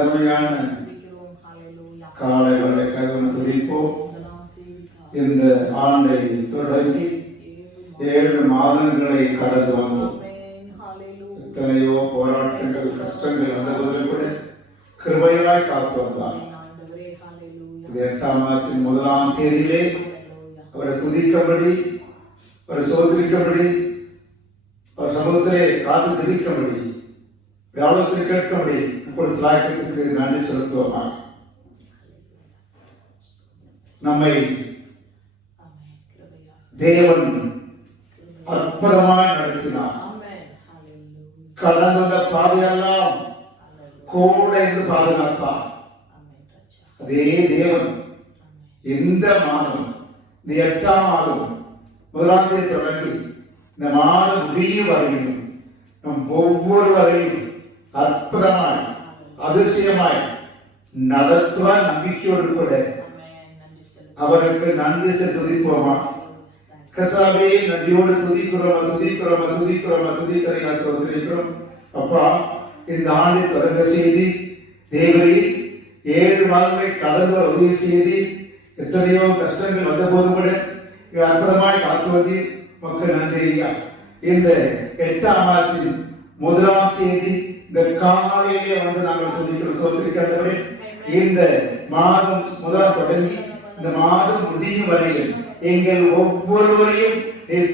அருமையான காலை வேளை கதவனை துதிப்போம். இந்த ஆண்டை தொடங்கி 7 மாதங்களை கடந்து வந்தோம். எத்தனையோ போராட்டங்கள், கஷ்டங்கள் வந்த போதிலும் கூட கிருபையாய் காத்து வந்தார். 8ஆம் மாதத்தின் 1ஆம் தேதியிலே அவரை துதிக்கபடி, அவரை சோதரிக்கபடி, அவர் சமூகத்திலே காத்து துதிக்கபடி, ஆலோசனை கேட்கபடி இப்பொழுது தாயகத்துக்கு நன்றி செலுத்துவோமாக. நம்மை தேவன் அற்புதமாய் நடத்தினார். கடந்து வந்த பாதையெல்லாம் கூட இருந்து பாதுகாத்தார். அதே தேவன் எந்த மாதம், இந்த 8ஆம் மாதம் 1ஆம் தேதி தொடங்கி இந்த மாதம் முடியும் வரையிலும் நம் ஒவ்வொருவரையும் அற்புதமாய் அதிசயமாய் நடத்துவார். நம்பிக்கையோடு கூட அவருக்கு நன்றி துதிப்போமா? கர்த்தாவே, நன்றியோடு துதிக்கிறோம் சோதரிக்கிறோம். அப்பா, இந்த ஆண்டை தொடங்க செய்தி தேவரே 7 மாதங்களை கடந்த உதவி செய்தி, எத்தனையோ கஷ்டங்கள் வந்த போது கூட அற்புதமாய் காத்து வந்து மக்கள் நன்றி ஐயா. இந்த 8ஆம் மாதத்தின் 1ஆம் தேதி இந்த காலையிலே வந்து நாங்கள் துதிக்கிறோம் சோதரிக்கிறவரே. இந்த மாதம் முதலாம் தொடங்கி இந்த மாதம் முடியும் வரையில் எங்கள் ஒவ்வொருவரையும்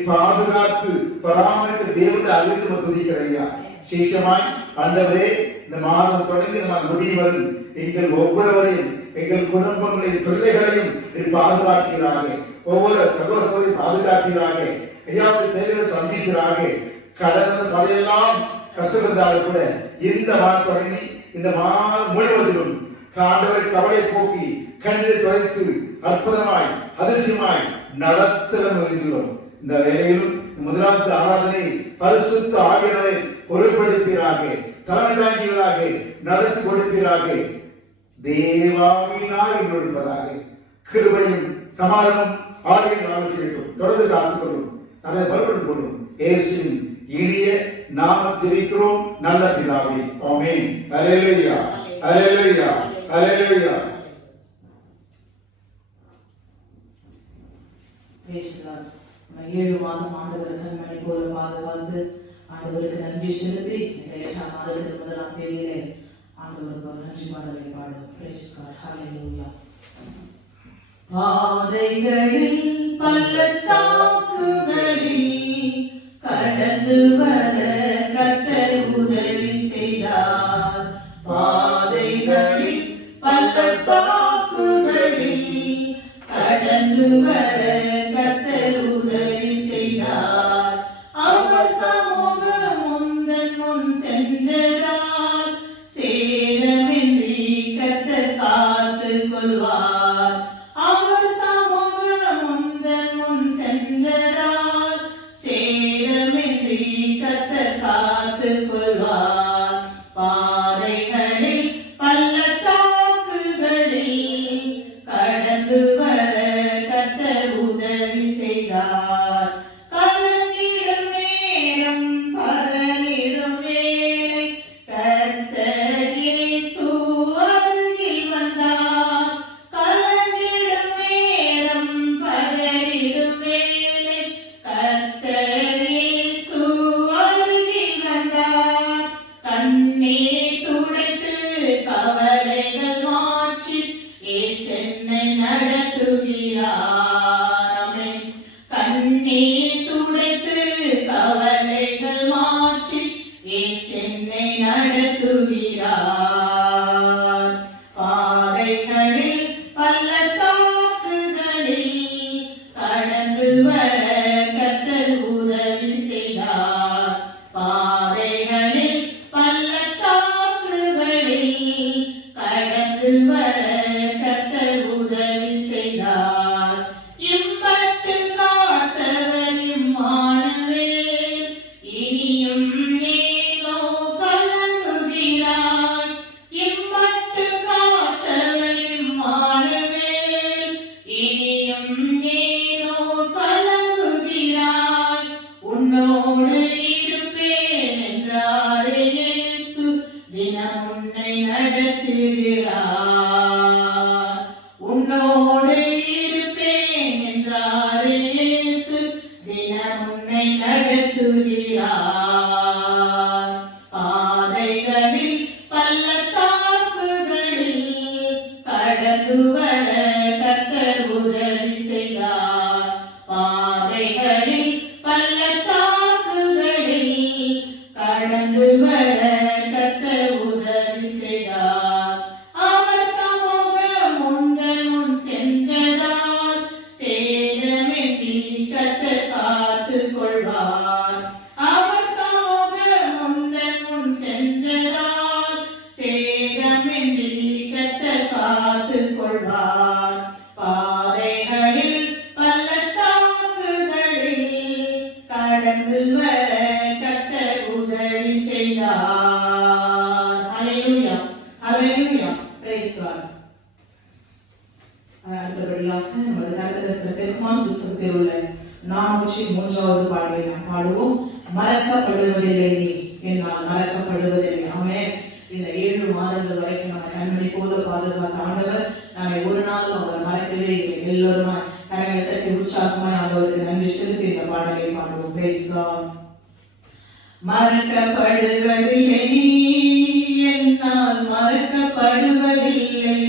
பாதுகாத்து பராமரிக்க தேவனை அறிந்து துதிக்கிறையா. விசேஷமாய் ஆண்டவரே, இந்த மாதம் தொடங்கி முடியும் வரை எங்கள் ஒவ்வொருவரையும், எங்கள் குடும்பங்களையும், பிள்ளைகளையும் பாதுகாக்கிறாங்க. ஒவ்வொரு சகோதரரையும் பாதுகாக்கிறாங்க. ஐயாவுக்கு தேவையை சந்திக்கிறாங்க. கடந்த பதையெல்லாம் கஷ்டம் இருந்தாலும் கூட இந்த மாதம் தொடங்கி இந்த மாதம் முழுவதிலும் ஆண்டவரை கவலை போக்கி கண்ணீர் துடைத்து அற்புதமாய் அதிசயமாய் நடத்த வருகிறோம். இந்த வேளையிலும் முதலாவது ஆராதனை பரிசுத்த ஆவியானவரை பொறுப்படுத்துகிறாக, தலைமை தாங்கியவராக நடத்தி கொடுக்கிறாக. தேவாவினால் இருப்பதாக கிருபையும் சமாதானம் ஆலயம் ஆலோசிக்கும் தொடர்ந்து காத்துக்கொள்ளும். அதை மறுபடியும் கொள்ளும். இயேசுவின் இனிய நாமம் ஜெபிக்கிறோம் நல்ல பிதாவே, ஆமென். அல்லேலூயா, அல்லேலூயா, அல்லேலூயா. பேசலாம். 7 மாதம் ஆண்டவருக்கு கண்மணி போல பாதுகாத்து ஆண்டவருக்கு நன்றி செலுத்தி இந்த 8ஆம் மாதத்தின் 1ஆம் தேதியிலே ஆண்டவருக்கு நன்றி பாடலை பாடும். பிரைஸ் காட், ஹல்லேலூயா. பாதைகளில் பள்ளத்தாக்குகளில் கடந்து வர கர்த்தர் உதவி செய்தார். பாதைகளில் பள்ளத்தாக்குகளில் கடந்து வர கர்த்தர் உதவி செய்தார். அவர் சமூகம் முந்தன் முன் சென்றதால் சேதமின்றி கர்த்தர் காத்துக் கொள்வார். அவர் சமூகம் முந்தன் முன் சென்றதால் சேதமின்றி கர்த்தர் காத்துக் கொள்வார். பாறைகளில் பள்ளத்தாக்குகளில் கடந்து வர கர்த்தர் உதவி செய்தார். கலங்கிடும் நேரம் பதறிடும் வேளை கர்த்தர் இயேசு அருகில் வந்தார். நடத்துகிறார். உன்னோடு இருப்பேன் என்றாரே இயேசு, தினம் உன்னை நடத்துகிறார். பாதைகளில் பள்ளத்தாக்குகளில் கடந்து வர கர்த்தர் உதவி செய்தார். பாதைகளில் பள்ளத்தாக்குகளில் கடந்து வர கர்த்தர் உதவி செய்தார். அவர் சமூகம் முன் சென்றதால் சேதமின்றி கர்த்தர் காத்துக் கொள்வார். அவர் சமூகம் முன் சென்றதால் சேதமின்றி கர்த்தர் காத்துக் கொள்வார். பாதைகளில் பள்ளத்தாக்குகளில் கடந்து வர கர்த்தர் உதவி செய்தார். ஹல்லேலூயா, ஹல்லேலூயா, பிரைஸ் காட். அடுத்தபடியாக நமது கர்த்தர் பெருமான் புஸ்தகத்தில் உள்ள 403வது பாடலை நாம் பாடுவோம். மறக்கப்படுவதில்லை நீ, என்னால் மறக்கப்படுவதில்லை. ஆமென். இந்த 7 மாதங்கள் வரைக்கும் நம்ம கண்மணி போல பாதுகாத்த ஆண்டவர் நம்மை ஒரு நாள் அவர் மறக்கவே இல்லை. எல்லோருமா கரங்களை தட்டி உற்சாகமாய் ஆண்டவருக்கு நன்றி செலுத்தி இந்த பாடலை பாடுவோம். Price God. மறக்கப்படுவதில்லை நீ, என்னால் மறக்கப்படுவதில்லை.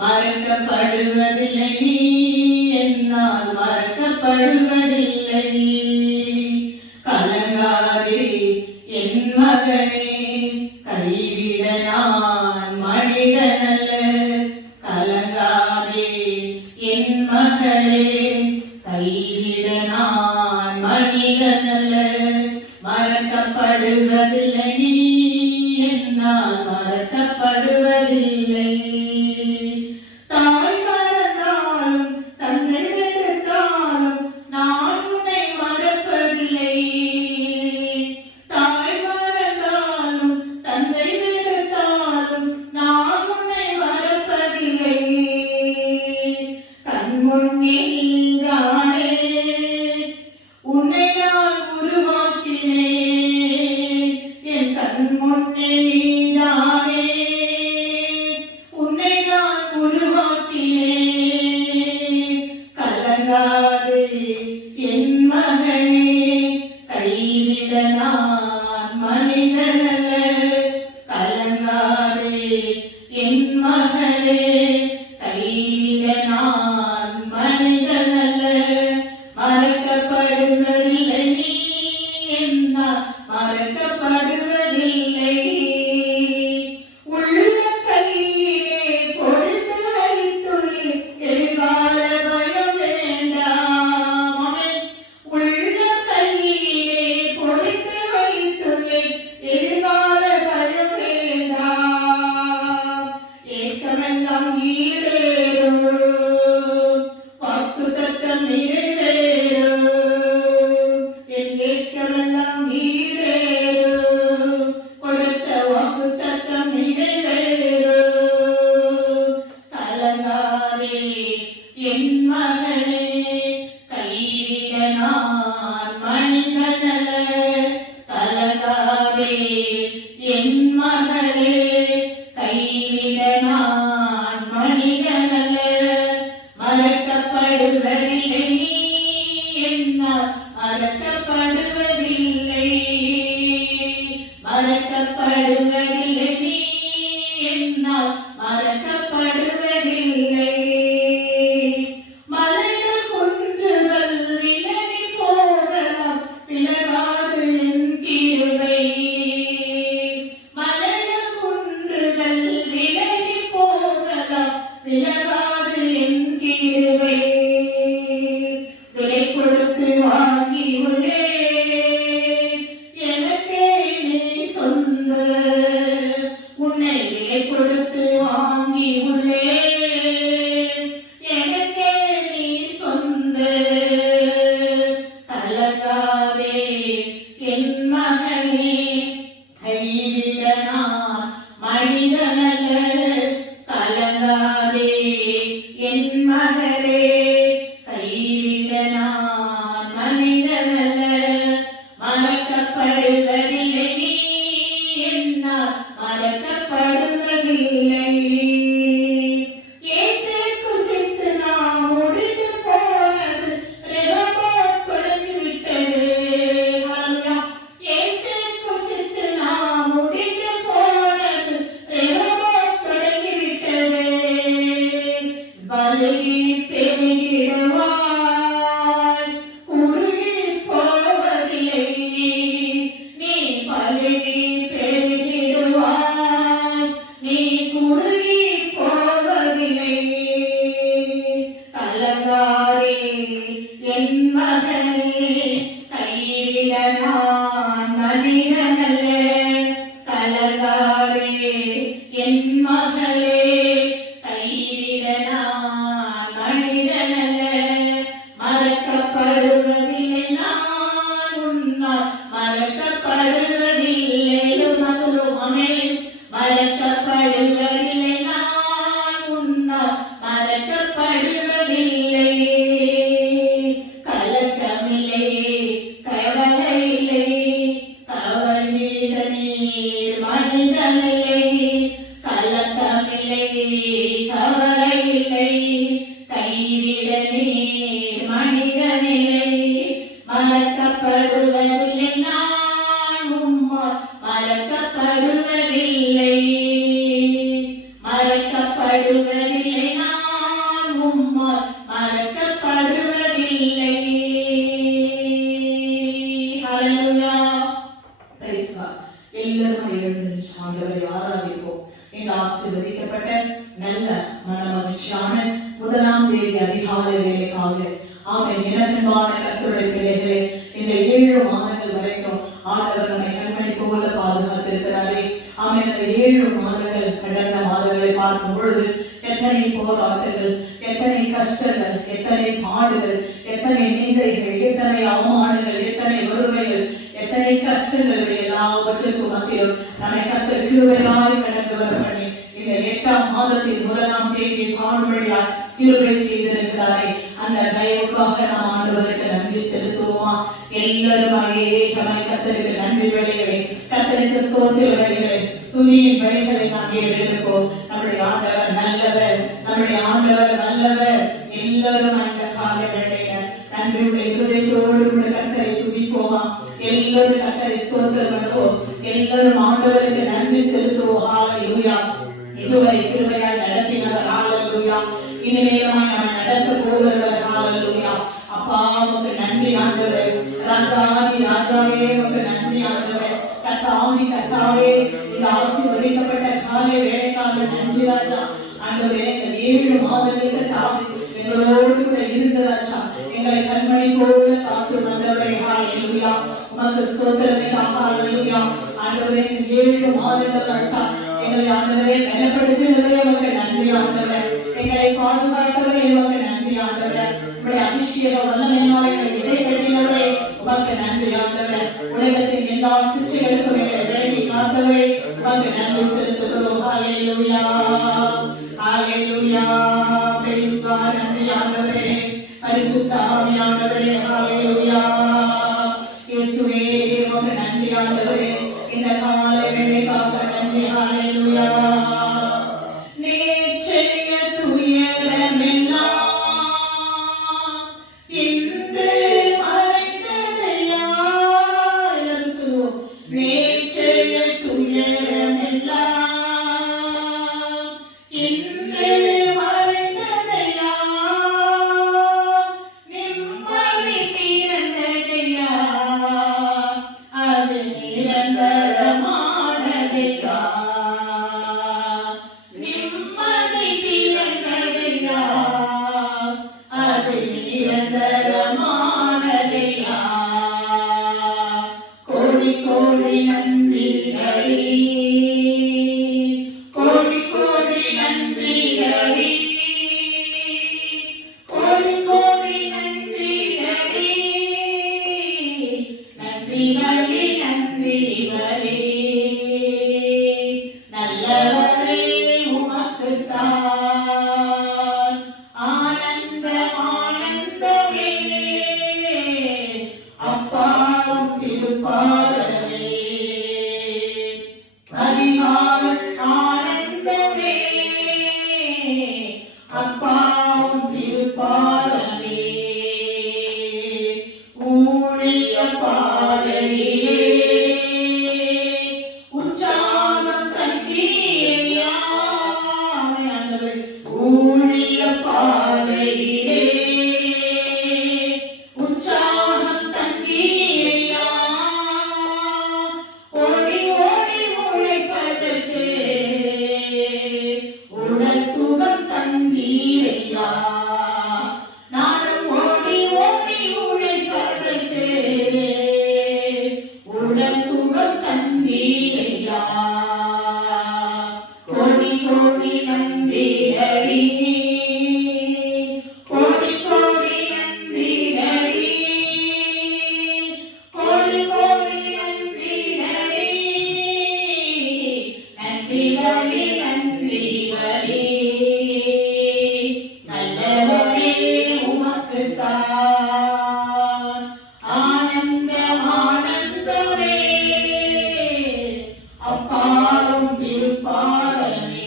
மறக்கப்படுவதில்லை நீ, என்னால் மறக்கப்படுவதில்லை. கலங்காதே என் மகனே, கைவிட நான் மனிதனல்ல. கலங்காதே என் மகளே, கைவிட நான் மனிதனல்ல. மறக்கப்படுவதில்லை நீ, என்னால் மறக்கப்படுவதில்லை. தாய் மறந்தாலும் தந்தை வெறுத்தாலும் நான் உன்னை மறப்பதில்லை. தாய் மறந்தாலும் தந்தை வெறுத்தாலும் நான் உன்னை மறப்பதில்லை. கண்முன்னே நீதானே, உன்னை நான் உருவாக்கினேன். என் கண்முன்னே நீதானே, உன்னை நான் உருவாக்கினேன். கலங்காதே என் மகனே, கைவிட நான் மனிதனல்ல. கலங்காதே என் மகளே, கைவிட நான் மனிதனல்ல. மறக்கப்படுவதில்லை நீ, என்னால் மறக்கப்படுவதில்லை. உள்ள கையிலே கொடுத்து வைத்துள்ளேன், எதிர்கால பயம் வேண்டாம். ஆமென். உள்ள கையிலே கொடுத்து வைத்துள்ளேன், எதிர்கால பயம் வேண்டாம். ஏக்கமெல்லாம் ஈடேறும், வாக்குத்தத்தம் நிறைவேறும். என் ஏக்கமெல்லாம் ஈடேறும், கொடுத்த வாக்குத்தத்தம் நிறைவேறும். கலங்காதே என் மகனே, கைவிட நான் மனிதனல்ல. கலங்காதே என் மகளே, கைவிட நான் மனிதனல்ல. மறக்கப்படுவதில்லை நீ, என்னால் மறக்கப்படுவதில்லை. மறக்கப்படுவதில்லை நீ, என்னால் மறக்கப்படுவதில்லை. மலைகள் குன்றுகள் விலகி போகலாம், விலகாது என் கிருபை. மலைகள் குன்றுகள் விலகி போகலாம், விலகாது என் கிருபை. விலை கொடுத்து வாங்கி உள்ளேன், எனக்கே நீ சொந்த. உன்னை விலை கொடுத்து வாங்கி உள்ளேன், எனக்கே நீ சொந்த. கலங்காதே என் மகனே, கைவிட நான் மனிதனல்ல. கலங்காதே என் மகளே, கைவிட நான் மனிதனல்ல. மறக்கப்படுவதில்லை நீ, என்னால் மறக்கப்படுவதில்லை. போவதில்லை. இயேசு குசித்து நாம் முடிந்து போனது ரெகோபோத் தொடங்கிவிட்டது. ஹல்லேலூயா. இயேசு குசித்து நாம் முடிந்து போனது ரெகோபோத் தொடங்கிவிட்டது. பலுகி பெருகிடுவாய், குறுகி போவதில்லை. நீ பலுகி பெருகிடுவாய், நீ குறுகி போவதில்லை. கலங்காதே என் மகனே, கைவிட நான் மனிதனல்ல. கலங்காதே என் மகளே, கைவிட நான் மனிதனல்ல. மறக்கப்படுவதில்லை நான் உன்னால், மறக்கப்படுவதில்லை. சொல்லுவோம் ஆமென். மறக்கப்படுவதில்லை நான் உன்னால், மறக்கப்படுவதில்லை. கலக்கமில்லை, கவலை இல்லை, கவலையிட நீர் மனிதனில்லை. கலக்கமில்லை, கவலை இல்லை, கைவிட நீர் மனிதனில்லை. மறக்கப்படுவதில்லை நான் உம்மால், மறக்கப்படுவதில்லை. மறக்கப்படுவதில்லை நான் உம்மால், மறக்கப்படுவதில்லை. ஹல்லேலூயா. Praise God. எல்லாரும் எழுந்து நின்று ஆண்டவரை ஆராதிப்போம். இந்த ஆசீர்வதிக்கப்பட்ட நல்ல மனமகிழ்ச்சியான 1ஆம் தேதி அதிகாலை வேளைக்காக ஆமென். இனத்தின்பான கர்த்தருடைய பிள்ளைகளே, இந்த 7 மாதங்கள் வரைக்கும் ஆண்டவர் நம்மை கண்மணி போல பாதுகாத்திருக்கிறாரே. ஆமென். இந்த 7 மாதங்கள் கடந்த மாதங்களை பார்க்கும் பொழுது எத்தனை போராட்டங்கள், எத்தனை கஷ்டங்கள், எத்தனை பாடுகள், எத்தனை நிந்தைகள், எத்தனை அவமானங்கள், எத்தனை வறுமைகள், எத்தனை கஷ்டங்கள், எல்லாவற்றுக்கும் மத்தியில் நம்மை கர்த்தர் கிருபையாய் கடந்து வர பண்ணி இந்த 8ஆம் மாதத்தின் 1ஆம் தேதியை காணும்படியாய் கிருபை செய்திருக்கிறாரே. அந்த தயவுக்காக நாம் ஆண்டவருக்கு நன்றி செலுத்துவோமா? எல்லாரும் ஏகமாய் கர்த்தருக்கு நன்றி வழிகளை, கர்த்தருக்கு ஸ்தோத்திர வழிகளை, துதியின் வழிகளை நாம் ஏறெடுப்போம். நம்முடைய ஆண்டவர் நல்லவர், நம்முடைய ஆண்டவர் நல்லவர். எல்லாரும் அந்த கால வேளையில நன்றியுள்ள இருதயத்தோடு கூட கர்த்தரை துதிப்போமா? எல்லாரும் கர்த்தரை ஸ்தோத்திரம் பண்ணுவோம். எல்லாரும் ஆண்டவருக்கு நன்றி செலுத்துவோம். ஹல்லேலூயா. இதுவரை கிருபையாய் நடத்தினவர். ஹல்லேலூயா. இனிமேலுமாய் நம்ம நடத்த போகிறவர். ஹல்லேலூயா. அப்பா உமக்கு நன்றி ஆண்டவரே. ராஜாதி ராஜாவே உமக்கு நன்றி ஆண்டவரே. கர்த்தாதி கர்த்தாவே, இந்த ஆசீர்வதிக்கப்பட்ட காலை வேளைக்காக நன்றி ராஜா. ஆண்டவரே, இந்த 7 மாதங்களுக்கு தாவி எங்களோடு கூட இருந்த ராஜா, எங்களை கண்மணி போல காத்து வந்தவரே. ஹல்லேலூயா. உமக்கு ஸ்தோத்திரம். ஹல்லேலூயா. ஆண்டவரே, இந்த 7 மாதங்கள் ராஜா எங்களை ஆண்டவரே பலப்படுத்தினவரே உமக்கு நன்றி ஆண்டவரே. எங்களை பாதுகாத்தவரே உமக்கு நன்றி ஆண்டவரே. உம்முடைய அபிஷேக வல்லமையினால் எங்களை இடைக்கட்டினவரே உமக்கு நன்றி ஆண்டவரே. உலகத்தின் எல்லா சிக்ஷைகளுக்கும் எங்களை விலக்கி காத்தவரே உமக்கு நன்றி செலுத்துகிறோம். ஹல்லேலூயா. ஹல்லேலூயா. Praise God. நன்றி ஆண்டவரே. பரிசுத்த ஆவியானவரே. ஹல்லேலூயா. இயேசுவே உமக்கு நன்றி ஆண்டவரே. இந்த காலை வேளைக்காக நன்றி. ஹல்லேலூயா. நிச்சய துயரமெல்லாம் இன்று மறைந்ததையா. எல்லாரும் சொல்லுவோம். நிச்சய துயரமெல்லாம் இன்று மறைந்ததையா. கோடி நன்றிகளே, கோடி கோடி நன்றிகளே, கோடி கோடி நன்றிகளே, நன்றி வழி நன்றி வழி, நல்லவரே உமக்குத்தான் ஆனந்தம் ஆனந்தமே, அப்பாவும் திருப்பாதமே,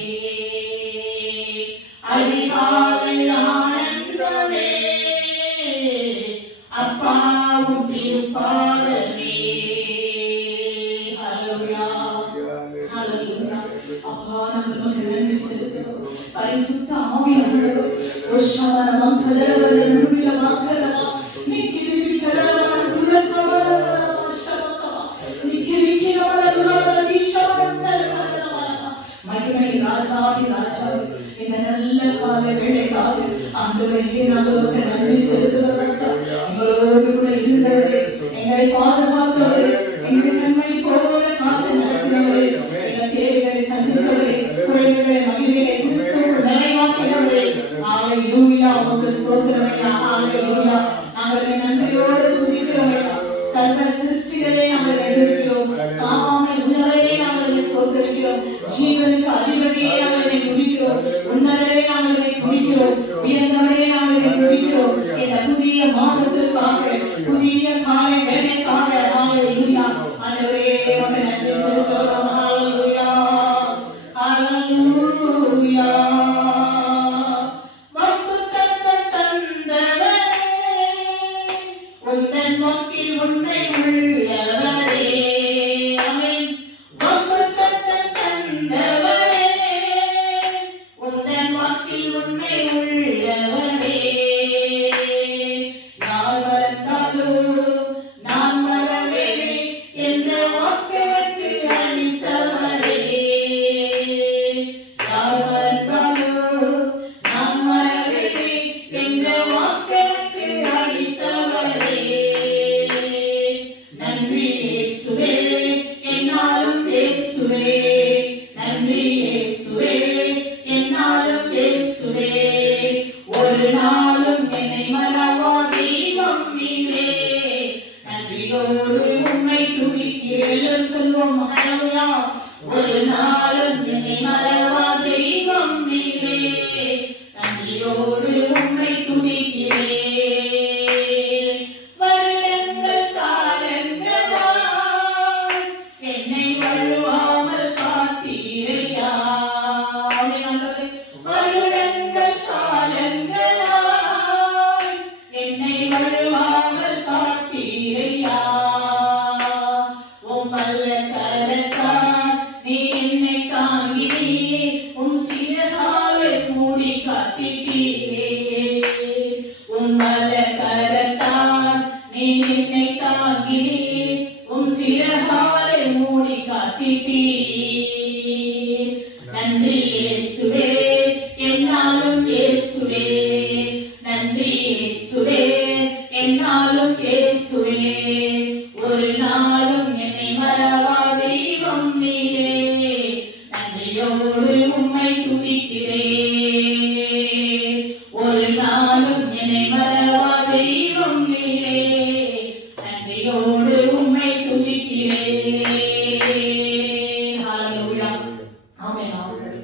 அதிகாலை ஆனந்தமே, அப்பாவும் திருப்பாதமே. ஹல்லேலூயா, ஹல்லேலூயா. அப்பா, நாங்கள் உமக்கு நன்றி செலுத்துகிறோம். பரிசுத்த ஆவியானவரே, ஓஷான மங்களவரே, நுகில மங்களவா, நிக்கிரிபி கரவா, துரக்கவா, சபக்கவா, நிக்கிரிக்கி நமல துரவா, தீஷவந்தரவா. மகிமை ராஜாதி ராஜாவே, இந்த நல்ல கால வேளைக்காக ஆண்டவரே நாங்கள் உமக்கு நன்றி செலுத்துகிறோம். ராஜா, எங்களோடு கூட இருந்தவரே, எங்களை பாதுகாத்தவரே, எங்களை கண்மணி போல காத்து நடத்தினவரே, எங்கள் தேவைகளை சந்தித்தவரே, குழந்தைகளை மகிமையை கிறிஸ்துவுக்குள் நிறைவாக்கினவரே. ஹல்லேலூயா, உமக்கு ஸ்தோத்திரம் ஐயா. ஹல்லேலூயா. நாங்கள் நன்றியோடு துதிக்கிறோம் ஐயா. சர்வ சிருஷ்டிகளே நாங்கள் துதிக்கிறோம். சாமாமல் உள்ளவரே நாங்கள் ஸ்தோத்திரிக்கிறோம். ஜீவனுக்கு அதிபதியே நாங்கள் துதிக்கிறோம். உன்னதரே நாங்கள் துதிக்கிறோம். உயர்ந்தவரே நாங்கள் துதிக்கிறோம். இந்த புதிய மாதத்திற்காக, புதிய காலை வேலைக்காக ஹல்லேலூயா. ஆண்டவரே உமக்கு நன்றி செலுத்துகிறோம். ஹல்லேலூயா, ஹல்லேலூயா. வாக்குத்தத்தம் தந்தவரே, உந்தன் வாக்கில் உண்மை உள்ளவரே. ஆமென். வாக்குத்தத்தம் தந்தவரே, உந்தன் வாக்கில் உண்மை உள்ளவரே. யார் மறந்தாலும் நான் மறவேனே, எந்த வாக்குறுதி அளித்தவரே. யார் மறந்தாலும் நான் மறவேனே, எந்த வாக்குறுதி அளித்தவரே. நன்றி இயேசுவே, என்னாலும் இயேசுவே. நன்றி இயேசுவே, என்னாலும் இயேசுவே. ஒரு நாளும் என்னை மறவா தெய்வம் நீரே. நன்றியோடு உம்மை துதிக்கிறேன் சொல்வோம். ஹல்லேலூயா. ஒரு நாளும் என்னை மறவா தெய்வம் நீரே. நன்றியோடு உம்மை துதிக்கிறேன். வருடங்கள் காலங்களாய் என்னை வழுவாமல் காத்தீரையா. வருடங்கள் காலங்களாய் என்னை வழுவாமல் காத்தீரையா. உம் வல்ல கரத்தால் நீ என்னை தாங்கினீ, உம் சிறகாலை மூடி காத்திட்டீரே. உம் வல்ல கரத்தால் நீ என்னை தாங்கினீ, உம் சிறகாலை மூடி காத்திட்டீர். நன்றி இயேசுவே, என்னாலும் இயேசுவே. நன்றி இயேசுவே, என்னாலும் இயேசுவே. ஒரு நாளும் என்னை மறவா தெய்வம் நீரே. நன்றியோடு உம்மை துதிக்கிறேன். ஒரு நாளும் என்னை மறவா தெய்வம் நீரே. நன்றியோடு உம்மை துதிக்கிறேன். ஹல்லேலூயா. ஆமென். ஆமென்.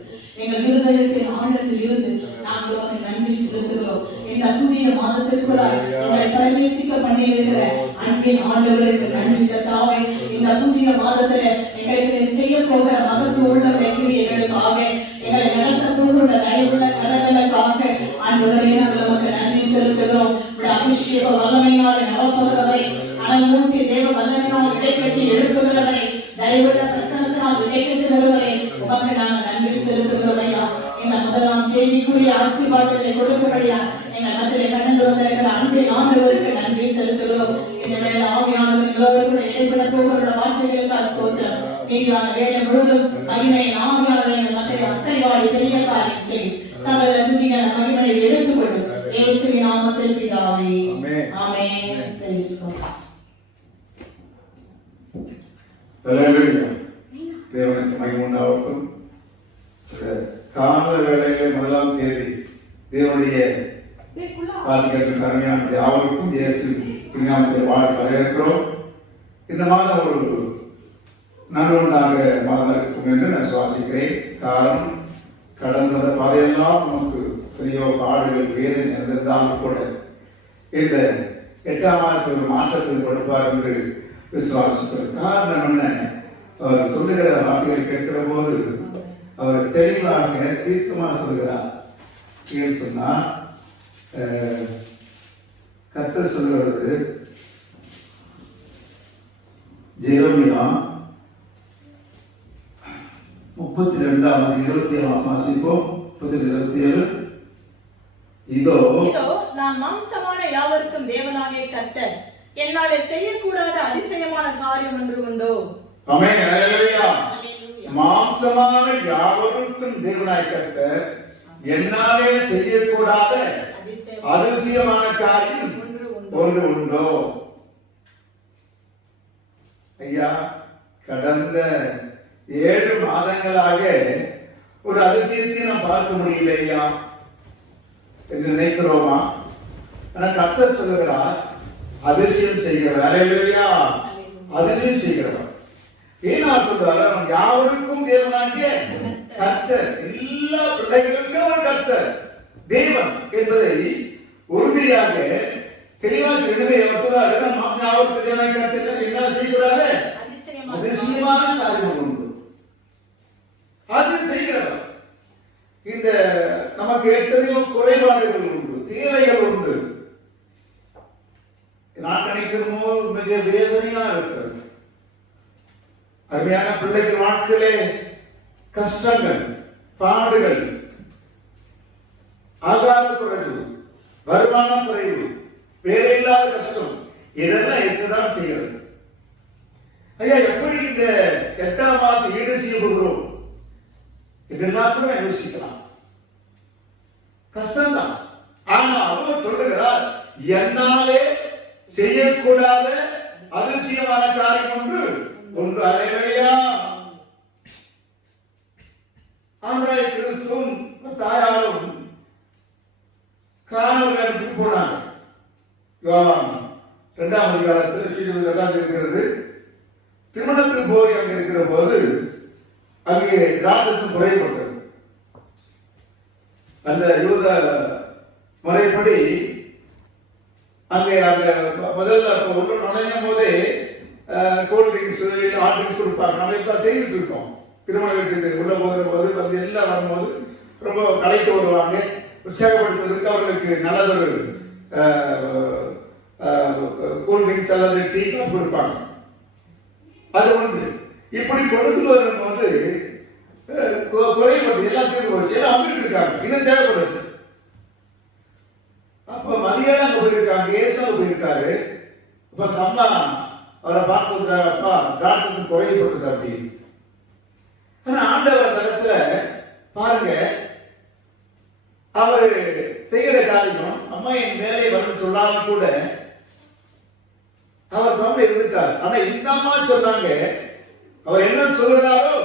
எங்கள் இருதயத்தின் ஆழத்தில் இருந்து நாங்கள் உமக்கு நன்றி செலுத்துகிறோம். இந்த புதிய மாதத்திற்குள்ளாய் எங்களை பிரவேசிக்க பண்ணியிருக்கிற அன்பின் ஆண்டவருக்கு நன்றி கர்த்தாவே. இந்த புதிய மாதத்தில் எங்களுக்கு செய்ய போகிற மகத்துவ உள்ள கிரியைகளுக்காக, எங்களை நடத்த போகிற தயவுள்ள கடன்களுக்காக ஆண்டவரே நாங்கள் உமக்கு நன்றி செலுத்துகிறோம். அபிஷேக வல்லமையினால் நிரப்புகிறவரை, அனல் மூட்டி தேவ வல்லமையினால் இடைக்கட்டி எழுப்புகிறவரை, தயவுள்ள பிரசன்னத்தினால் இடைக்கட்டுகிறவரை உமக்கு நாங்கள் நன்றி செலுத்துகிறோம் ஐயா. இந்த முதலாம் தேதிக்குரிய ஆசீர்வாதத்தை கொடுக்கபடியா எங்கள் மத்தியிலே கடந்து வந்திருக்கிற அன்பின் ஆண்டவருக்கு நன்றி செலுத்துகிறோம். இந்த வேலை ஆவியானவர் எல்லோருக்கும் இடைப்பட போகிற வார்த்தைகளுக்கு ஸ்தோத்திரம். மீதியான வேலை முழுவதும் மகிமை ஆவியானவர் எங்கள் மத்தியிலே அசைவாடி பெரிய காரியம் செய்யும். சகல துதிகளை மகிமையை எடுத்துக்கொள்ளும். இயேசுவின் நாமத்தில் பிதாவே. ஆமென். Praise God. ஹல்லேலூயா. தேவனுக்கு மகிமை உண்டாகட்டும். கால வேளையிலே 1ஆம் தேதி தேவனுடைய பாதுகாப்பு கருமையான யாவருக்கும் இயேசு நாமத்தில் வாழ்த்து வரவேற்கிறோம். இந்த மாதம் ஒரு நன்மையாக மாதம் இருக்கும் என்று நான் சுவாசிக்கிறேன். காரணம், கடந்த பாதையெல்லாம் நமக்கு பெரிய பாடுகள் வேறு இருந்திருந்தாலும் கூட இந்த 8ஆம் மாதத்தில் ஒரு மாற்றத்தில் கொடுப்பார் என்று விசுவாசிக்கிறோம். காரணம் என்ன? அவர் சொல்லுகிற வார்த்தைகளை கேட்கிற போது அவர் தெளிவாக தீர்க்கமாக சொல்கிறார். ஏன்னு சொன்னா கர்த்தர் சொல்கிறது, ஜெரமியா 32:27 வாசிப்போம். 27. இதோ நான் மாம்சமான யாவருக்கும் தேவனாகிய கர்த்தர், என்னாலே செய்யக்கூடாத அதிசயமான காரியம் ஒன்று உண்டோ? ஆமென். ஹல்லேலூயா. மாம்சமான யாவருக்கும் தேவனாகிய கர்த்தர், என்னாலே செய்யக்கூடாத அதிசயமான காரியம் ஒன்று உண்டோ? ஐயா, கடந்த 7 மாதங்களாக ஒரு அதிசயத்தை நாம் பார்க்க முடியல ஐயா என்று நினைக்கிறோமா? ஆனா கர்த்தர் சொல்லுகிறார், அதிசயம் செய்கிறவர். ஹல்லேலூயா. அதிசயம் செய்கிறவர். ஏன்னா சொல்றாரு, யாவருக்கும் தேவனாகிய கர்த்தர், எல்லா பிள்ளைகளுக்கும் ஒரு கர்த்தர் தேவன் என்பதை உறுதியாக தெளிவாக எழுதி சொல்றாரு. யாவருக்கும் தேவனாகிய கர்த்தர் என்ன செய்யக்கூடாது? அதிசயமான காரியம் உண்டு. அது செய்கிறவர். இந்த நமக்கு எத்தனையோ குறைபாடுகள் உண்டு, தேவைகள் உண்டு. நான் நினைக்கிறோமோ மிக வேதனையா இருக்கிறது. அருமையான பிள்ளைகள் வாழ்க்கையிலே கஷ்டங்கள், பாடுகள், ஆகார குறைவு, வருமானம் குறைவு, வேலையில்லாத கஷ்டம், இதெல்லாம் இருக்குதான் செய்கிறது. ஐயா, எப்படி இந்த 8ஆம் மாதம் ஈடு செய்ய போகிறோம் என்றெல்லாம் கூட யோசிக்கலாம். கஷ்டம்தான். ஆனா அவர் சொல்லுகிறார், என்னாலே செய்யக்கூடாத அதிசயமான காரியம் ஒன்று உண்டு. ஹல்லேலூயா. ஆண்டவராகிய கிறிஸ்துவும் தாயாரும் கானானுக்கு போனாங்க. யோவான் 2ஆம் அதிகாரத்தில் இருக்கிறது. திருமணத்துக்கு போய் அங்க இருக்கிற போது அங்கே ராட்சசம் குறைபட்டது. அந்த யூத முறைப்படி அங்கே அங்க முதல்ல உள்ள நுழையும் போதே கோல்ட் ட்ரிங்க்ஸ், ஹாட் ட்ரிங்க்ஸ் கொடுப்பாங்க. நம்ம இப்ப செய்துட்டு இருக்கோம். திருமண வீட்டுக்கு உள்ள போகிற போது வந்து எல்லாம் வரும்போது ரொம்ப கலைக்கு வருவாங்க. உற்சாகப்படுத்துவதற்கு அவர்களுக்கு நல்லதொரு கூல் ட்ரிங்க்ஸ் அல்லது டீ காஃபி கொடுப்பாங்க. அது ஒன்று. இப்படி கொடுத்து வரும்போது குறைபட்டு எல்லாம் தீர்வு வச்சு எல்லாம் வந்துட்டு இருக்காங்க. இன்னும் தேவைப்படுது. அப்ப மதியம் அங்க போயிருக்காங்க, ஏசா போயிருக்காரு. அப்ப அந்த அம்மா அவரை பார்த்து சொல்றாரு, அப்பா திராட்சத்துக்கு குறைபட்டது அப்படின்னு. ஆனா ஆண்டவர் தரத்துல பாருங்க, அவரு செய்கிற காரியம், அம்மா என் வேலை வரணும்னு சொன்னாலும் கூட அவர் கவனம் இருந்துட்டார். ஆனா இந்த அம்மா சொல்றாங்க, அவர் என்ன சொல்றாரோ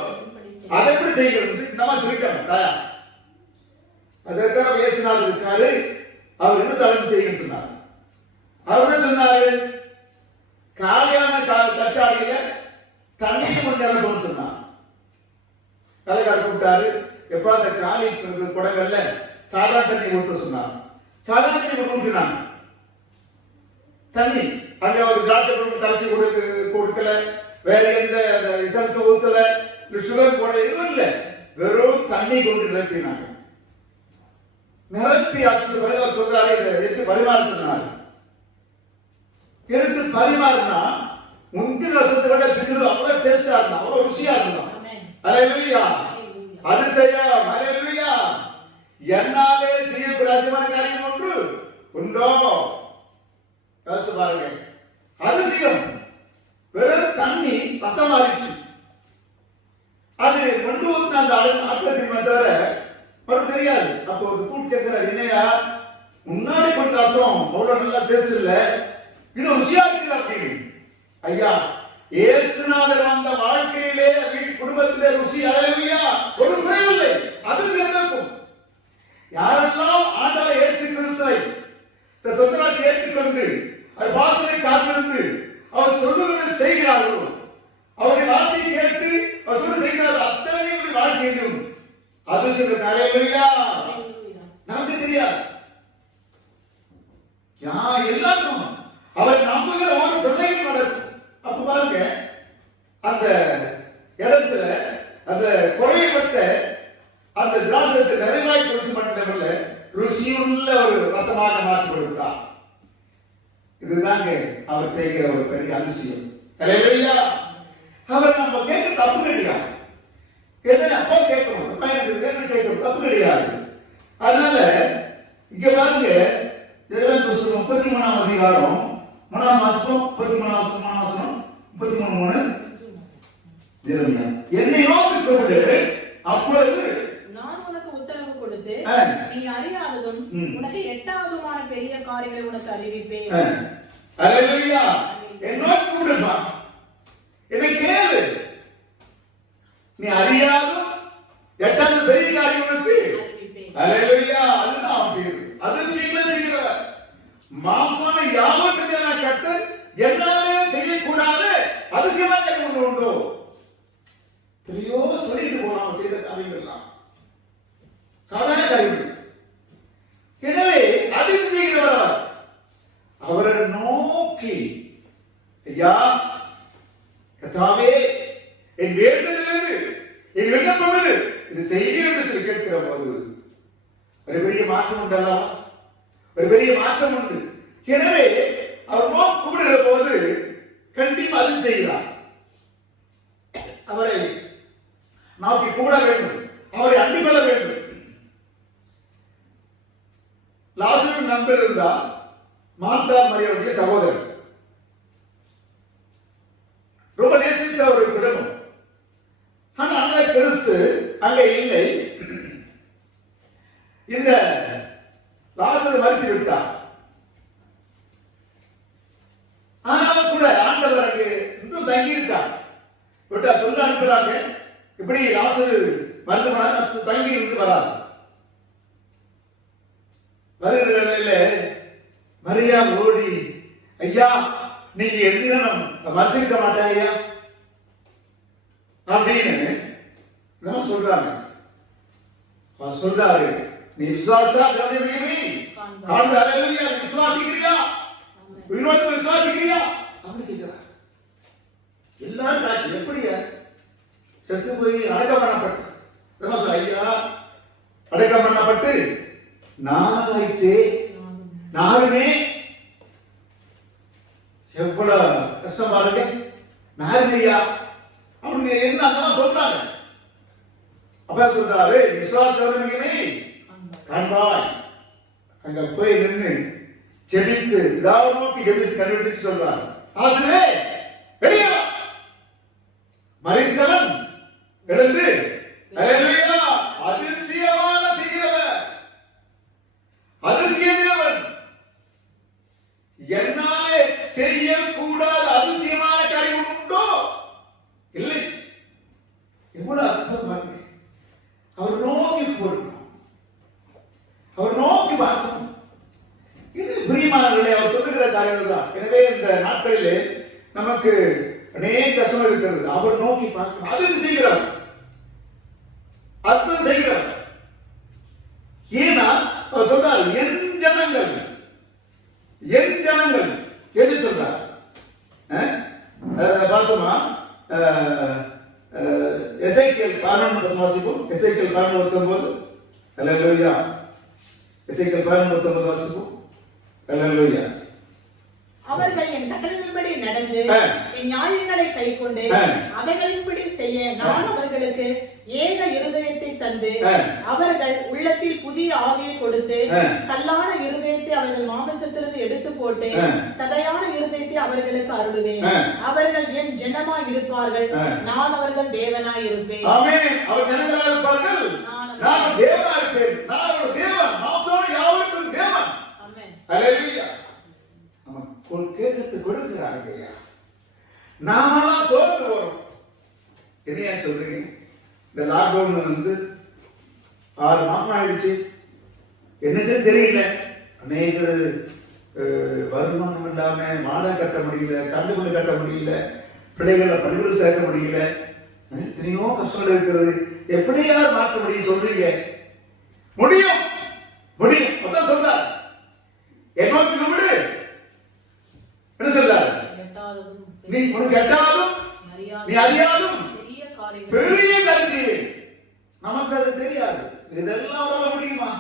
அதை எப்படி செய்கிறது இந்த அம்மா சொல்லிட்டாங்க. தாயா அதற்காக பேசினார் இருக்காரு. அவர் என்ன சடங்கு செய்யணும்னு சொன்னார். அவர் என்ன சொன்னாரு? காலியான கச்சாடியில தண்ணி கொண்டு இறக்கணும்னு சொன்னார். கலைக்கார கூப்பிட்டாரு. எப்ப அந்த காலி குடங்கள்ல சாதா தண்ணி ஊற்ற சொன்னார். சாதா தண்ணி ஊற்றினாங்க. தண்ணி அங்க ஒரு திராட்சை பொருள் கரைச்சி கொடுக்கல, வேற எந்த எசன்ஸ் ஊத்தல, சுகர் போட எதுவும் இல்லை. வெறும் தண்ணி கொண்டு நிரப்பினாங்க. நிரப்பி அதுக்கு பிறகு அவர் சொல்றாரு, இதை எடுத்து பரிமாற சொன்னாரு. எடுத்து பரிமாறினா முந்தின வருஷத்தை விட பின்னு அவ்வளவு டேஸ்டா இருந்தா, அவ்வளவு ருசியா இருந்தான். ஹல்லேலூயா. அதிசயம். ஹல்லேலூயா. என்னாலே செய்யக்கூடாத காரியம் ஒன்று உண்டோ? யோசிச்சு பாருங்க. அதிசயம். வெறும் தண்ணி ரசமாயிற்று. அது கொண்டு வந்து அந்த ஆட்களுக்கு தவிர அவருக்கு தெரியாது. அப்போ ஒரு கூட்டு கேட்கிறார், என்னையா முன்னாடி கொண்ட ரசம் அவ்வளவு நல்லா டேஸ்ட் இல்ல, இது ருசியா இருக்குது அப்படின்னு. ஐயா, இயேசுநாதர் வந்த வாழ்க்கையிலே வீட்டு குடும்பத்திலே ருசி. ஹல்லேலூயா. ஒரு குறைவில்லை. அது சிறந்திருக்கும். யாரெல்லாம் ஆண்டவர் இயேசு கிறிஸ்துவை சொந்தராஜ் ஏற்றுக்கொண்டு அவர் வார்த்தையை காத்திருந்து அவர் சொல்லுவதை செய்கிறார்களோ, அவருடைய வார்த்தையை கேட்டு அவர் சொல்ல செய்கிறார்கள், அத்தனை வாழ்க்கையிலும் அது சில கரையா நமக்கு தெரியாது. எல்லாரும் அவர் நம்புகிற ஒரு பிள்ளைகள் நடக்கும். அப்ப பாருங்க, அந்த இடத்துல அந்த குறையப்பட்ட அந்த திராட்சத்தை நிறைவாய் கொடுத்து மட்டுமல்ல, ருசியுள்ள ஒரு ரசமாக மாற்றி கொடுத்தார். இதுதாங்க அவர் செய்கிற ஒரு பெரிய அதிசயம். அல்லேலூயா. அவர் நம்ம கேட்க தப்பு கிடையாது. என்ன அப்போ கேட்கணும், கேட்கணும், தப்பு கிடையாது. அதனால இங்க பாருங்க, இறைவன் புஸ்தகம் 33ஆம் அதிகாரம் 3ஆம் வசனம், 33ஆம் வசனம், 33:3 எரேமியா, என்னை நோக்கி கொண்டு அப்பொழுது நான் உனக்கு உத்தரவு கொடுத்து நீ அறியாததும் உனக்கு எட்டாவதுமான பெரிய காரியங்களை உனக்கு அறிவிப்பேன். அல்லேலூயா. என்னோடு கூடுமா, என்னை கேளு, நீ அறியாதும் எட்டாவது பெரிய காரியம் உனக்கு அறிவிப்பேன். அல்லேலூயா. அதுதான் அவன் செய்வது. அதிசயங்களை செய்கிறவர். மாமான யாவற்றுக்கு நான் கட்டு என்னாலே செய்யக்கூடாது அதிசயமான காரியம் ஒன்று உண்டோ? பெரியோ சொல்லிட்டு போனான் செய்த காரியங்கள்லாம் சாதாரண காரியங்கள். எனவே அதில் செய்கிறவர் அவரை நோக்கி, ஐயா கர்த்தாவே, என் வேண்டுதல் என் விண்ணப்பம் இது செய்கிற கேட்கிற போது ஒரு பெரிய மாற்றம் உண்டு அல்லவா? ஒரு பெரிய மாற்றம் உண்டு. எனவே அவர் நோக்கி கூடுகிற போது கண்டிப்பா அதில் செய்கிறார். அவரை நோக்கி கூட வேண்டும், அவரை அண்டிக் கொள்ள வேண்டும். லாசரு நண்பர் இருந்தார், மார்த்தா மரியாவுடைய சகோதரர், ரொம்ப நேசித்த ஒரு குடும்பம். ஆனா அங்கே கிறிஸ்து அங்கே இல்லை. இந்த லாசரு மரித்து விட்டார். ஆனாலும் கூட ஆண்டவர் அங்கே இன்னும் தங்கி இருக்கார். விட்டா சொல்ல அனுப்புறாங்க, இப்படி லாசரு மருத்துவமனை தங்கி இருந்து வராது. வருகிற நிலையில மரியா ஓடி, ஐயா நீங்க எந்திரம் வசிக்க மாட்டாயா அப்படின்னு சொல்றாங்க. சொல்றாரு, நீ விசுவாசா விசுவாசிக்கிறியா, உயிரோடு விசுவாசிக்கிறியா அப்படின்னு கேட்கிறார். எல்லாரும் காட்சி எப்படியா செத்து போய் அடக்கம் பண்ணப்பட்ட ஐயா அடக்கம் பண்ணப்பட்டு நாளாயிற்று, நாருமே எவ்வளவு கஷ்டமா இருக்கு, நாருமையா அவங்க என்ன அந்த சொல்றாங்க. அப்ப சொல்றாரு, விசுவாசமே காண்பாய். அங்க போய் நின்று ஜெபித்து இதாவது நோக்கி ஜெபித்து கண்டுபிடிச்சு சொல்றாரு, ஆசிரே வெளியா, மரித்தவன் எழுந்து அதிசயமான செய்கிறவர், அதிசயமானவன், என்னாலே செய்யக்கூடாத அதிசயமான காரியம் உண்டோ? இல்லை. எவ்வளவு அற்புதமாக அவர் நோக்கி போடணும், அவர் நோக்கி பார்க்கணும். இது பிரியமானவர்களே அவர் சொல்லுகிற காரியங்கள் தான். எனவே இந்த நாட்களிலே நமக்கு அநேக கஷ்டம் இருக்கிறது. அவர் நோக்கி பார்க்கணும். அது செய்கிறார், அற்புதம் செய்கிறார். ஏன்னா அவர் சொல்றார், என் ஜனங்கள் என்று சொல்றார். பார்த்தோமா, எசேக்கியேல் 11:19 வாசிப்போம். எசேக்கியேல் 11:19. அல்லேலூயா. எசேக்கியேல் 11:19 வாசிப்போம். அல்லேலூயா. அவர்கள் என் கட்டளைகளின்படி நடந்து என் நியாயங்களை கைக்கொண்டு அவைகளின்படி செய்ய நான் அவர்களுக்கு ஏக இருதயத்தை தந்து அவர்கள் உள்ளத்தில் புதிய ஆவியை கொடுத்து கல்லான இருதயத்தை அவர்கள் மாமிசத்திலிருந்து எடுத்து போட்டு சதையான இருதயத்தை அவர்களுக்கு அருளுவேன். அவர்கள் என் ஜனமாய் இருப்பார்கள், நான் அவர்கள் தேவனாய் இருப்பேன். ஆமென். அவர் ஜனங்களாய் இருப்பார்கள், நான் தேவனாய் இருப்பேன். நான் ஒரு தேவன், மாம்சமான யாவருக்கும் தேவன். ஆமென். அல்லேலூயா. கேட்கறது கொடுக்கிறாங்க. நாமெல்லாம் சோர்ந்து வரோம். என்ன சொல்றீங்க? இந்த லாக்டவுன் 6 மாசம் ஆயிடுச்சு, என்ன செய்ய தெரியல. அநேகர் வருமானம் இல்லாம வாடகை கட்ட முடியல, கண்டுபிடி கட்ட முடியல, பிள்ளைகளை பள்ளிகள் சேர்க்க முடியல, எத்தனையோ கஷ்டங்கள் இருக்கிறது. எப்படி யார் மாற்ற முடியும் சொல்றீங்க? முடியும், முடியும். அதான் சொல்றார், என்னோக்கு விடு. என்ன சொல்றாரு? நீ உனக்கு எட்டாலும் நீ அறியாலும் பெரிய காரியம். நமக்கு அது தெரியாது. இதெல்லாம் அவரால் முடியுமா?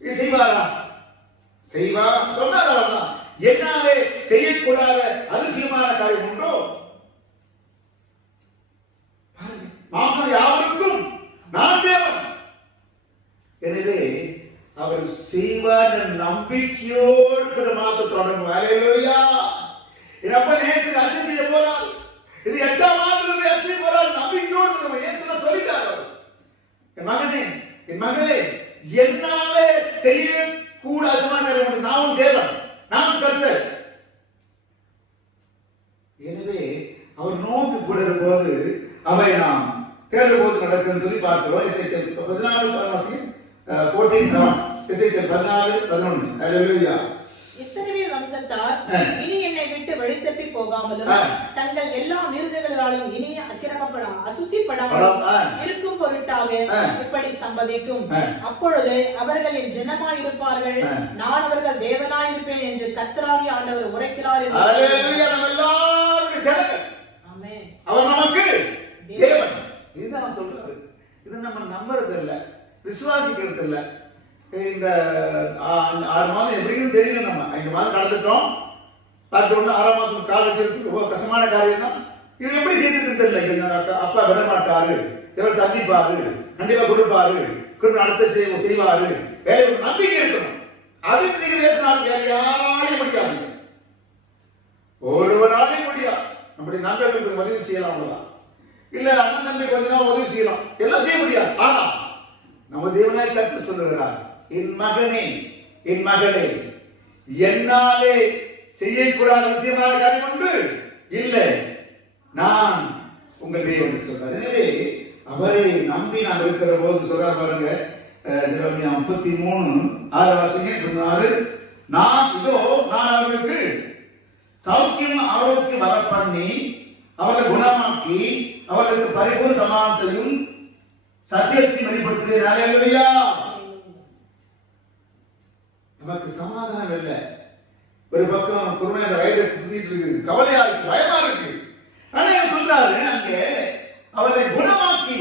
இது செய்வாரா? செய்வா சொன்னாரா? என்னாலே செய்யக்கூடாத அதிசயமான காரியம் உண்டோ? நாம் யாருக்கும் நான் தேவன். எனவே அவர் செய்வார் நம்பிக்கையோடு கூட மாத்த தொடங்கும். ஹல்லேலூயா. அப்ப நேற்று அர்த்தம் செய்ய போறார். இது 8ஆம் ஆண்டு அர்த்தம் போறார். நம்பிக்கையோடு நம்ம ஏன் சொல்லிட்டார். என் மகனே, என் மகளே, என்னாலே செய்ய கூட நான் தேவன், நான் கர்த்தர். எனவே அவர் நோக்கு கூட இருக்கும்போது அவை நாம் தேடும் போது நடக்கும் சொல்லி பார்க்கிறோம். எசேக்கியேல் 14:11. ஹல்லேலூயா. இஸ்ரவேல் வம்சத்தார் இனி என்னை விட்டு வழிதப்பி போகாமலும் தங்கள் எல்லா நிறுதங்களாலும் இனி அசுசிப்படாமலும் இருக்கும் பொருட்டாக இப்படி சம்பவிக்கும். அப்பொழுது அவர்கள் என் ஜனமாய் இருப்பார்கள், நான் அவர்கள் தேவனாய் இருப்பேன் என்று கர்த்தராகிய ஆண்டவர் உரைக்கிறார். ஹல்லேலூயா. நம்ம எல்லாரும் ஜனங்கள். ஆமென். அவர் நமக்கு தேவன். இதுதான் சொல்றாரு. இது நம்ம நம்புறது இல்ல, விசுவாசிக்கிறது இல்ல. இந்த 6 மாதம் எப்படின்னு தெரியல. நம்ம 5 மாதம் கடந்துட்டோம். லாக்டவுன் 6ஆம் மாதம் கால் வச்சிருக்கு. ரொம்ப கஷ்டமான காரியம் தான். இது எப்படி செய்திருக்கு தெரியல. அப்பா விட மாட்டாரு, இவர் சந்திப்பாரு, கண்டிப்பா கொடுப்பாரு, அடுத்த செய்வாரு. வேற ஒரு நம்பிக்கை இருக்கணும். அதுக்கு நீங்க பேசினாலும் வேற யாராலையும் முடியாது, ஒருவராலையும் முடியாது. நம்முடைய நண்பர்களுக்கு உதவி செய்யலாம், அவ்வளவுதான். இல்ல அண்ணன் தம்பி கொஞ்ச நாள் உதவி செய்யலாம், எல்லாம் செய்ய முடியாது. ஆனா நம்ம தேவனாய் கர்த்தர் சொல்லுகிறார், என் மகனே, என் மகளே, என்னாலே செய்யக்கூடாத விஷயமான காரியம் ஒன்று இல்லை, நான் உங்கள் தேவன் சொல்றார். எனவே அவரை நம்பி நாம் இருக்கிற போது சொல்றார் பாருங்க, 33:6 நான் அவர்களுக்கு சௌக்கியம் ஆரோக்கியம் வர பண்ணி அவர்களை குணமாக்கி அவர்களுக்கு பரிபூர்ண சமாதானத்தையும் சத்தியத்தையும் வெளிப்படுத்துகிறேன். ஹல்லேலூயா. நமக்கு சமாதானம் இல்லை. ஒரு பக்கம் குருமையான வயதை சுத்திட்டு இருக்கு, கவலையா இருக்கு, பயமா இருக்கு. ஆனா சொல்றாரு, அங்கே அவரை குணமாக்கி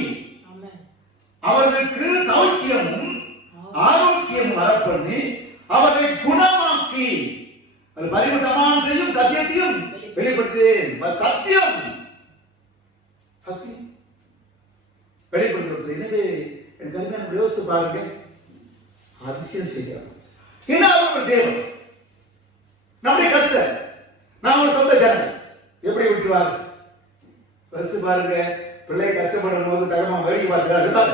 அவர்களுக்கு சௌக்கியமும் ஆரோக்கியம் வர பண்ணி அவரை குணமாக்கி அது பரிபூர்ண சமாதானத்தையும் சத்தியத்தையும் வெளிப்படுத்துகிறேன். சத்தியம் சத்தியம் வெளிப்படுத்துறது. எனவே என் கருமையான யோசித்து பாருங்க, அதிசயம் செய்யலாம். என்ன அவர்கள் தேவன், நம்முடைய கர்த்தர், நாம் ஒரு சொந்த ஜனம். எப்படி விட்டுவார்? பரிசு பாருங்க, பிள்ளை கஷ்டப்படும் போது தகமா வேடிக்கை பார்த்துட்டா இருப்பாங்க,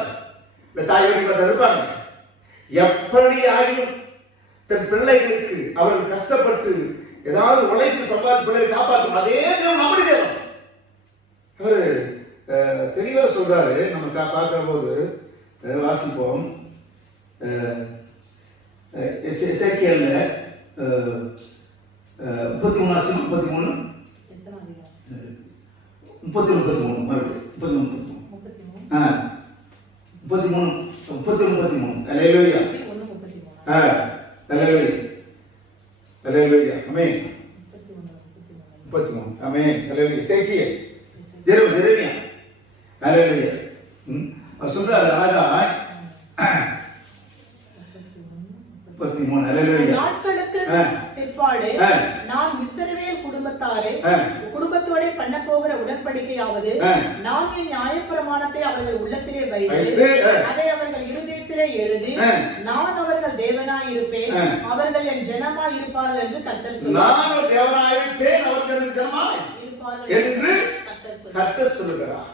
இந்த தாய் வேடிக்கை பார்த்தா இருப்பாங்க. எப்படி ஆகியும் தன் பிள்ளைகளுக்கு அவர்கள் கஷ்டப்பட்டு ஏதாவது உழைத்து சம்பாதி பிள்ளைகளை காப்பாற்றும் அதே தேவன் நம்முடைய தேவன். அவரு தெளிவா சொல்றாரு. நம்ம பார்க்கிற போது வாசிப்போம். எசேக்கியேல் 33:33 ஹல்லேலூயா. ஹல்லேலூயா. ஹல்லேலூயா. ஆமென். 33 ஆமென். ஹல்லேலூயா. எசேக்கியேல் ஜெரமியா. ஹல்லேலூயா. சொல்றாரு அழகா 33 ஹல்லேலூயா. நாட்களுக்கு பிற்பாடு நான் இஸ்ரவேல் குடும்பத்தோட பண்ண போகிற உடன்படிக்கையாவது, நான் என் நியாயப்பிரமாணத்தை அவர்கள் உள்ளத்திலே வைத்து அதை அவர்கள் இருதயத்திலே எழுதி, நான் அவர்கள் தேவனாய் இருப்பேன், அவர்கள் என் ஜனமாய் இருப்பார்கள் என்று கர்த்தர் சொல்கிறார். நான் தேவனாய் இருப்பேன், அவர்கள் என் ஜனமாய் இருப்பார்கள் என்று கர்த்தர் சொல்கிறார்.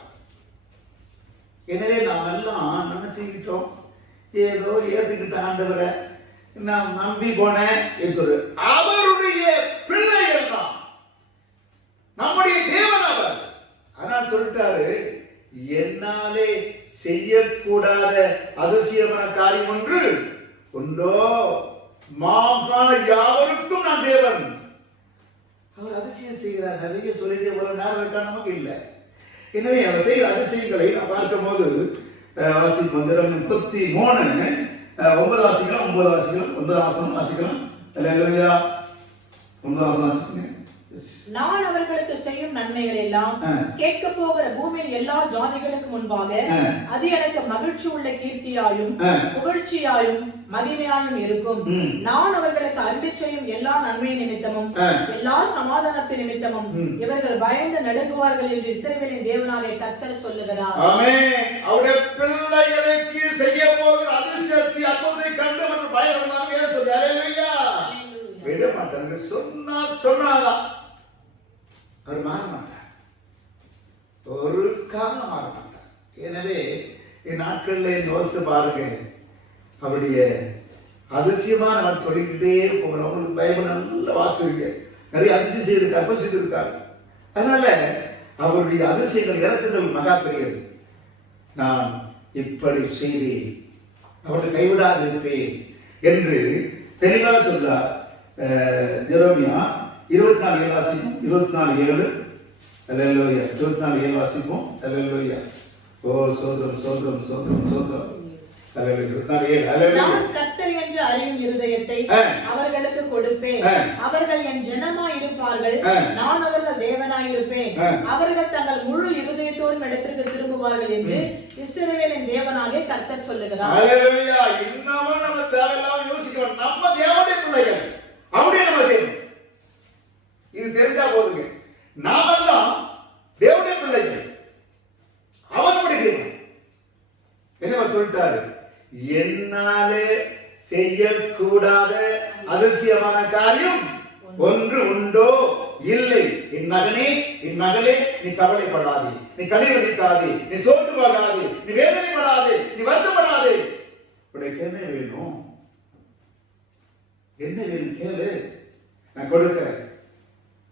எனவே நாம் எல்லாம் நினைச்சுக்கிட்டோம், ஏதோ ஏத்துக்கிட்ட ஆண்டவரை நான் நம்பி போனேன் என்று. அவருடைய பிள்ளைகள் தான், நம்முடைய தேவன் அவர். ஆனால் சொல்லிட்டாரு, என்னாலே செய்யக்கூடாத அதிசயமான காரியம் ஒன்று உண்டோ? மாம்சமான யாவருக்கும் நான் தேவன். அவர் அதிசயம் செய்கிறார். நிறைய சொல்லிட்டு எவ்வளவு நேரம் இருக்கா நமக்கு இல்லை. எனவே அவர் செய்கிற அதிசயங்களை நான் பார்க்கும் போது வாசிப்பு 33 9 வாசிக்கலாம். 9 வாசிக்கலாம். 9 வாசிக்கலாம். அல்லேலூயா. 9 வாசிக்கலாம். நான் அவர்களுக்கு செய்யும் நன்மைகள் எல்லாம் கேட்க போகிற பூமியின் எல்லா ஜாதிகளுக்கு முன்பாக அது எனக்கு மகிழ்ச்சி உள்ள கீர்த்தியாயும் புகழ்ச்சியாயும் மகிமையாயும் இருக்கும். நான் அவர்களுக்கு அருளி செய்யும் எல்லா நன்மை நிமித்தமும் எல்லா சமாதானத்தின் நிமித்தமும் இவர்கள் பயந்து நடுங்குவார்கள் என்று இஸ்ரவேலின் தேவனாகிய கர்த்தர் சொல்லுகிறார். ஆமென். அவருடைய பிள்ளைகளுக்கு செய்ய போகிற அதிசயத்தை அற்புதத்தை கண்டு அவர்கள் பயப்படுவாங்க. அல்லேலூயா. விட மாட்டாங்க. சொன்னாதான் அவர் மாற மாட்டார். ஒரு காலம் மாற மாட்டார். எனவே இந்நாட்களில் யோசித்து பாருங்க, அவருடைய அதிசயமான நான் சொல்லிக்கிட்டே போகணும். அவங்களுக்கு பைபிள் நல்ல வாசிக்க நிறைய அதிசயம் செய்திருக்காரு, அற்புதம் செய்திருக்காரு. அதனால அவருடைய அதிசயங்கள் இறக்குதல் மகா பெரியது. நான் இப்படி செய்வேன், அவர்கள் கைவிடாது இருப்பேன் என்று தெளிவாக சொல்றார். எரேமியா 24:7 வாசிப்போம். 24:7. அல்லேலூயா. 24:7 வாசிப்போம். அல்லேலூயா. ஓ சோதரம் சோதரம் சோதரம் சோதரம். அல்லேலூயா. 24:7. அல்லேலூயா. நான் கர்த்தர் என்று அறியும் இருதயத்தை அவர்களுக்கு கொடுப்பேன். அவர்கள் என் ஜனமாய் இருப்பார்கள். நான் அவர்கள் தேவனாய் இருப்பேன். அவர்கள் தங்கள் முழு இருதயத்தோடும் இடத்திற்கு திரும்புவார்கள் என்று இஸ்ரவேலின் தேவனாகிய கர்த்தர் சொல்லுகிறார். அல்லேலூயா. இன்னமும் நம்ம தேவையில்லாம யோசிக்கிறோம். நம்ம தேவனுடைய பிள்ளைகள், அவருடைய நம்ம தேவன். இது தெரிஞ்சா போதுங்க. நாமெல்லாம் தேவனுடைய பிள்ளைகள், அவனுடைய தேவன். என்ன சொல்லிட்டாரு? என்னாலே செய்யக்கூடாத அதிசயமான காரியம் ஒன்று உண்டோ? இல்லை. என் மகனே, என் மகளே, நீ கவலைப்படாதே, நீ கழிவடிக்காதே, நீ சோர்ந்து போகாதே, நீ வேதனைப்படாதே, நீ வருத்தப்படாதே. உனக்கு என்ன வேணும்? என்ன வேணும் கேளு, நான் கொடுக்கிறேன்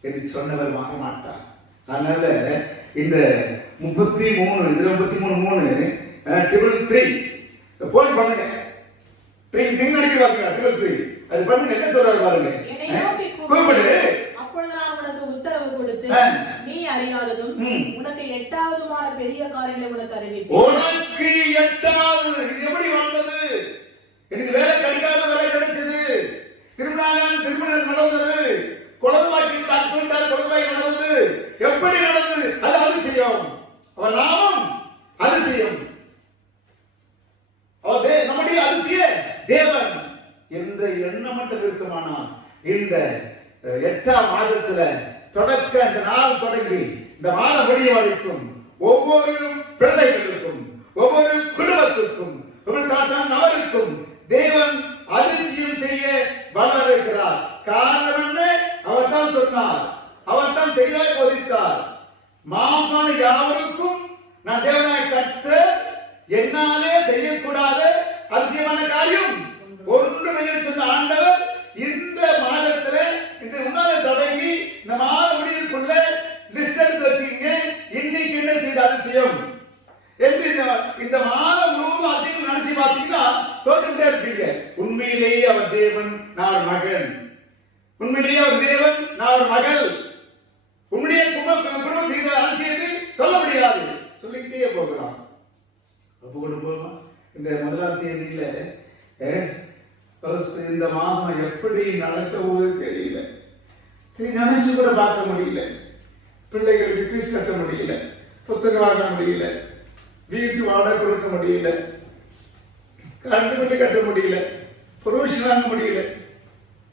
என்று சொன்னவர் வாங்க மாட்டார். அதனால இந்த 33:3 போன் பண்ணுங்க. அது பண்ணுங்க. என்ன சொல்றாரு பாருங்க. கூப்பிடு, அப்பொழுது நான் உனக்கு உத்தரவு கொடுத்து நீ அறியாததும் உனக்கு எட்டாவதுமான பெரிய காரியங்களை உனக்கு அறிவிப்பேன். உனக்கு எட்டாவது. இது எப்படி வந்தது? எனக்கு வேலை கிடைக்காத வேலை கிடைச்சது, திருமணம் நடந்தது, குழந்தைவாக்கி குழந்தைவாக்கி நடந்தது. எப்படி நடந்தது? அது அதிசயம். அவர் நாமம் அதிசயம். அவர் நம்முடைய அதிசய தேவன் என்ற எண்ணம் மட்டும் இருக்குமானால் இந்த 8ஆம் மாதத்துல தொடக்க இந்த நாள் தொடங்கி இந்த மாதம் முடியும் வரைக்கும் ஒவ்வொரு பிள்ளைகளுக்கும், ஒவ்வொரு குடும்பத்திற்கும், ஒவ்வொரு தாத்தான் நபருக்கும் தேவன் அதிசயம் செய்ய வளர்க்கிறார். காரணம் என்ன? அவர் தான் சொன்னார், அவர் தான் தெளிவாக போதித்தார். மாமான யாவருக்கும் நான் தேவனாய கர்த்தர், என்னாலே செய்யக்கூடாத அதிசயமான காரியம் ஒன்று சொன்ன ஆண்டவர் இந்த மாதத்துல இந்த முன்னாள் தொடங்கி இந்த மாதம் முடிவுக்குள்ள லிஸ்ட் எடுத்து வச்சுக்கீங்க. இன்னைக்கு என்ன செய்த அதிசயம் என்று இந்த மாதம் முழுவதும் அதிசயம் நினைச்சு பார்த்தீங்கன்னா சொல்லிட்டே இருப்பீங்க. உண்மையிலேயே அவர் தேவன், நான் மகன். உண்மையிலேயே அவர் தேவன், நான் மகள். உண்மையிலேயே குடும்பம் செய்த அதிசயத்தை சொல்ல முடியாது, சொல்லிக்கிட்டே போகலாம். அப்போ கூட போகலாம். இந்த 1ஆம் தேதியில இந்த மாதம் எப்படி நடக்க போகுது தெரியல. நினைச்சு கூட பார்க்க முடியல. பிள்ளைகளுக்கு ஃபீஸ் கட்ட முடியல, புத்தகம் வாங்க முடியல, வீட்டு வாடகை கொடுக்க முடியல, கரண்ட் பில்லு கட்ட முடியல, ப்ரொவிஷன் வாங்க முடியல,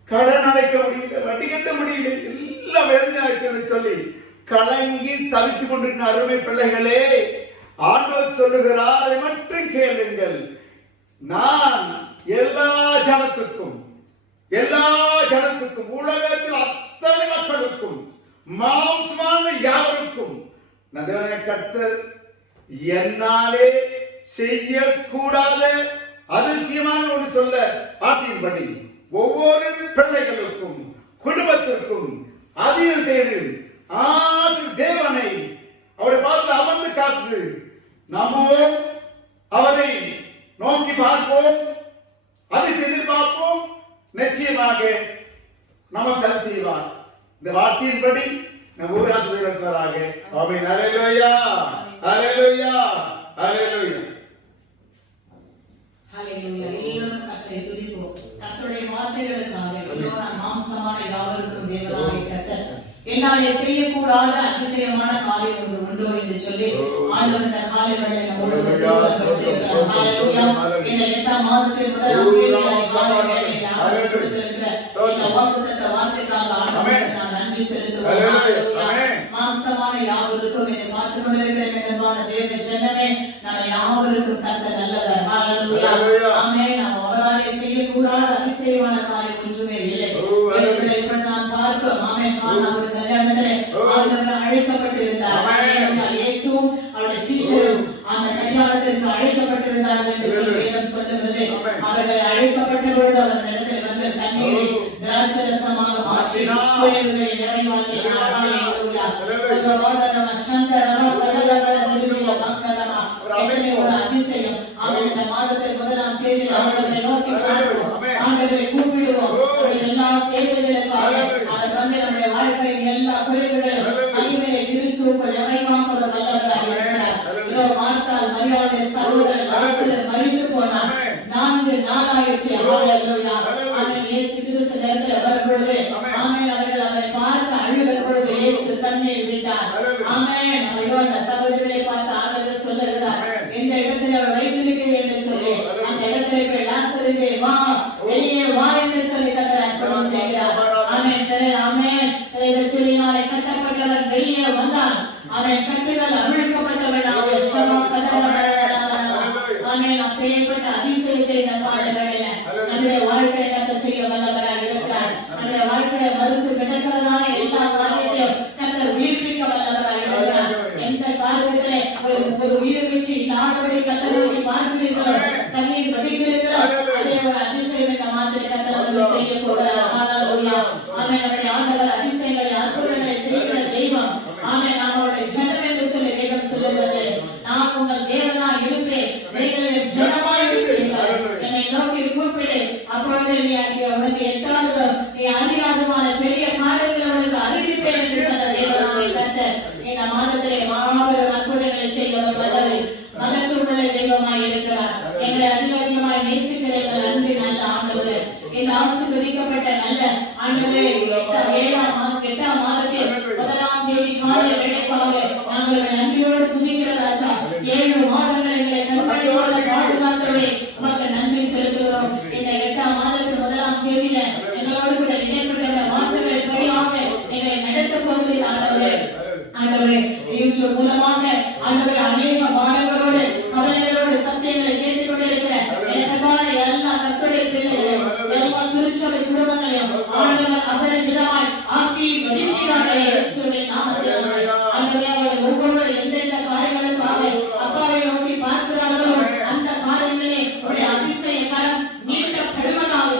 கடன் அடைக்க முடியல, வட்டி கட்ட முடியல, எல்லாம் வேதனையாக்குன்னு சொல்லி கலங்கி தவித்துக் கொண்டிருக்கிற அருமை பிள்ளைகளே, ஆண்டவர் சொல்லுகிறார், அதை மட்டும் கேளுங்கள். நான் எல்லா ஜனத்துக்கும் உலகத்தில் அத்தனை மக்களுக்கும் மாம்சமான யாவருக்கும் நான் தேவனாகிய கர்த்தர் என்னாலே செய்யக்கூடாத அதிசயமான ஒன்று சொல்ல ஆத்தின்படி ஒவ்வொரு பிள்ளைகளுக்கும் குடும்பத்திற்கும் அதிகம் செய்து ஆசி தேவனை அவரை பார்த்து அமர்ந்து காத்து நம்புவோம், அவரை நோக்கி பார்ப்போம், அதை எதிர்பார்ப்போம். நிச்சயமாக நமக்கு அது செய்வார். இந்த வார்த்தையின்படி நம் ஊர் ஆசிரியர்களாக ஆமென். ஹல்லேலூயா, ஹல்லேலூயா, ஹல்லேலூயா. ஹல்லேலூயா. எல்லாரும் கர்த்தரை துதிப்போம். கர்த்தருடைய வார்த்தைகளுக்காக எல்லோரும் மாம்சமான யாவருக்கும் தேவனாகிய கர்த்தர் என்னாலே செய்யக்கூடாத அதிசயமான காரியம் ஒன்று உண்டோ என்று சொல்லி ஆண்டவர் இந்த காலை வேளை நம்மோடு பேசுகிறார். ஹல்லேலூயா. இந்த 8ஆம் மாதத்தில் முதலாம் தேதியான காலை வேளையில் ஆண்டவர் கொடுத்திருக்கிற இந்த வார்த்தைக்காக ஆண்டவருக்கு நான் நன்றி செலுத்துகிறேன். ஹல்லேலூயா. மாம்சமான யாவருக்கும் என்னை பார்த்துக் கொண்டிருக்கிற அன்பான தேவ ஜனமே, நம்ம யாவருக்கும் கர்த்தர் நல்லவர். ஹல்லேலூயா. ஆமென். நாம் அவராலே செய்யக்கூடாத அதிசயமான காரியம் ஒன்றுமே இல்லை. வேதத்தில் இப்படி நாம் பார்க்கிறோம். ஆமென். அவர் கல்யாணத்திலே ஆண்டவர் அழைக்கப்பட்டிருந்தார். இயேசுவும் அவருடைய சீஷரும் அந்த கல்யாணத்திற்கு அழைக்கப்பட்டிருந்தார்கள் என்று சொல்லி வேதம் சொல்லுகிறது. அவர்கள் அழைக்கப்பட்ட பொழுது அவர் இடத்தில் வந்து தண்ணீரை திராட்சரசமாக மாற்றி குயவர்களை நிறைவாக்கினார். ஹல்லேலூயா. ஒரு அதிசயம். அவன் இந்த மாதத்தில் முதலாம் தேதியில் அவர்களை நோக்கி பார்ப்போம், ஆண்டவரை கூப்பிடுவோம். எல்லா தேவைகளுக்காக அவர் வந்து நம்முடைய வாழ்க்கையின் எல்லா குறைகளையும் மகிமையை கிறிஸ்துவுக்குள் நிறைவாக வல்லவராக இருக்கிறார். இதோ மார்த்தாள் மரியாளுடைய சகோதரன் லாசரு மரித்து போனார். 4 நாளாயிற்று. ஹல்லேலூயா. அவன் இயேசு கிறிஸ்து நேரத்தில் வரும்பொழுது ஆமென் அவர்கள் அவரை பார்த்து அழுகிற பொழுது இயேசு தண்ணீர் விட்டார். ஆமென். ஐயோ அந்த சகோதரரை பார்த்து ஆண்டவர் சொல்லுகிறார், இந்த இடத்தில் அவர் வைத்திருக்கிறேன் என்று சொல்லி அந்த இடத்திலே போய் லாசருவே வா, வெளியே வா என்று சொல்லி கர்த்தர் அற்புதம் செய்கிறார். ஆமென். ஆமென். இந்த சொல்லினாலே கட்டப்பட்டவன் வெளியே வந்தான். அவன் கட்டுகள் அவிழ்க்கப்பட்டவன். அவன் ஷமா கட்டப்பட்டவன். ஆமென். அப்பேற்பட்ட அதிசயத்தை இந்த காலை வேளையில நம்முடைய வாழ்க்கையை கர்த்தர் செய்ய வல்லவராக இருக்கிறார். நம்முடைய வாழ்க்கையை மறுத்து கிடக்கிறதான எல்லா காரியத்தையும் கர்த்தர் உயிர்ப்பிக்க வல்லவராக இருக்கிறார். எந்த காரியத்திலே ஒரு உயிர் வீழ்ச்சி இல்லாதபடி கர்த்தர் நோக்கி பார்க்கிறீர்களோ, தண்ணீர் வடிக்கிறீர்களோ, அதே ஒரு அதிசயம் இந்த மாதிரி கர்த்தர் செய்ய போகிறார். ஹல்லேலூயா. ஆமென். நம்முடைய ஆண்டவர் அதிசயங்களை அற்புதங்களை செய்கிற தெய்வம். ஆமென். நாம் அவருடைய ஜனம் என்று சொல்லி வேதம் சொல்லுகிறது. நான் உங்கள் தேவனாய் இருப்பேன், நீங்கள் என் ஜனமாய் இருப்பீர்கள். என்னை நோக்கி கூப்பிடு, அப்பொழுது உனக்கு எட்டாவது நீ அறியாதமான பெரிய காரியங்களை உனக்கு அறிவிப்பேன் என்று சொன்ன தேவனாகிய கர்த்தர் இந்த மாதத்திலே மாபெரும் அற்புதங்களை செய்ய வல்லவர் மகத்துவமுள்ள தெய்வமாய் இருக்கிறார். எங்களை அதிகமாய் நேசிக்கிற எங்கள் அன்பின் நல்ல ஆண்டவரே, இந்த ஆசீர்வதிக்கப்பட்ட நல்ல ஆண்டவரே, 8ஆம் மாதத்தில் முதலாம் தேதி காலை வேளைக்காக நாங்கள் நன்றியோடு துதிக்கிற ராஜா. 7 மாதங்கள் எங்களை கண்மணியோடு பாதுகாத்தவரே, உமக்கு நன்றி செலுத்துகிறோம். இந்த 8ஆம் மாதத்தில் முதலாம் தேதியில எங்களோடு கூட இணைக்கப்பட்ட வார்த்தைகள் வழியாக எங்களை நடத்தப் போகிறீர் ஆண்டவரே. ஆண்டவரே, யூடியூப் மூலமாக ஆண்டவரே அநேக பாரங்களோடு கவலைகளோடு சத்தியங்களை கேட்டுக் கொண்டிருக்கிற எனக்கான எல்லா கற்பனை பிள்ளைகளையும் எல்லா திருச்சபை குடும்பங்களையும் ஆண்டவர் அவரின் விதமாய் ஆசீர்வதிக்கிறார்கள் இயேசுவின் நாமத்தில். ஆண்டவரே, அவர்கள் ஒவ்வொருவரும் எந்தெந்த காரியங்களுக்காக அப்பாவை நோக்கி பார்க்கிறார்களோ அந்த காரியங்களே உடைய அதிசய கரம் நீட்டப்படுவதாக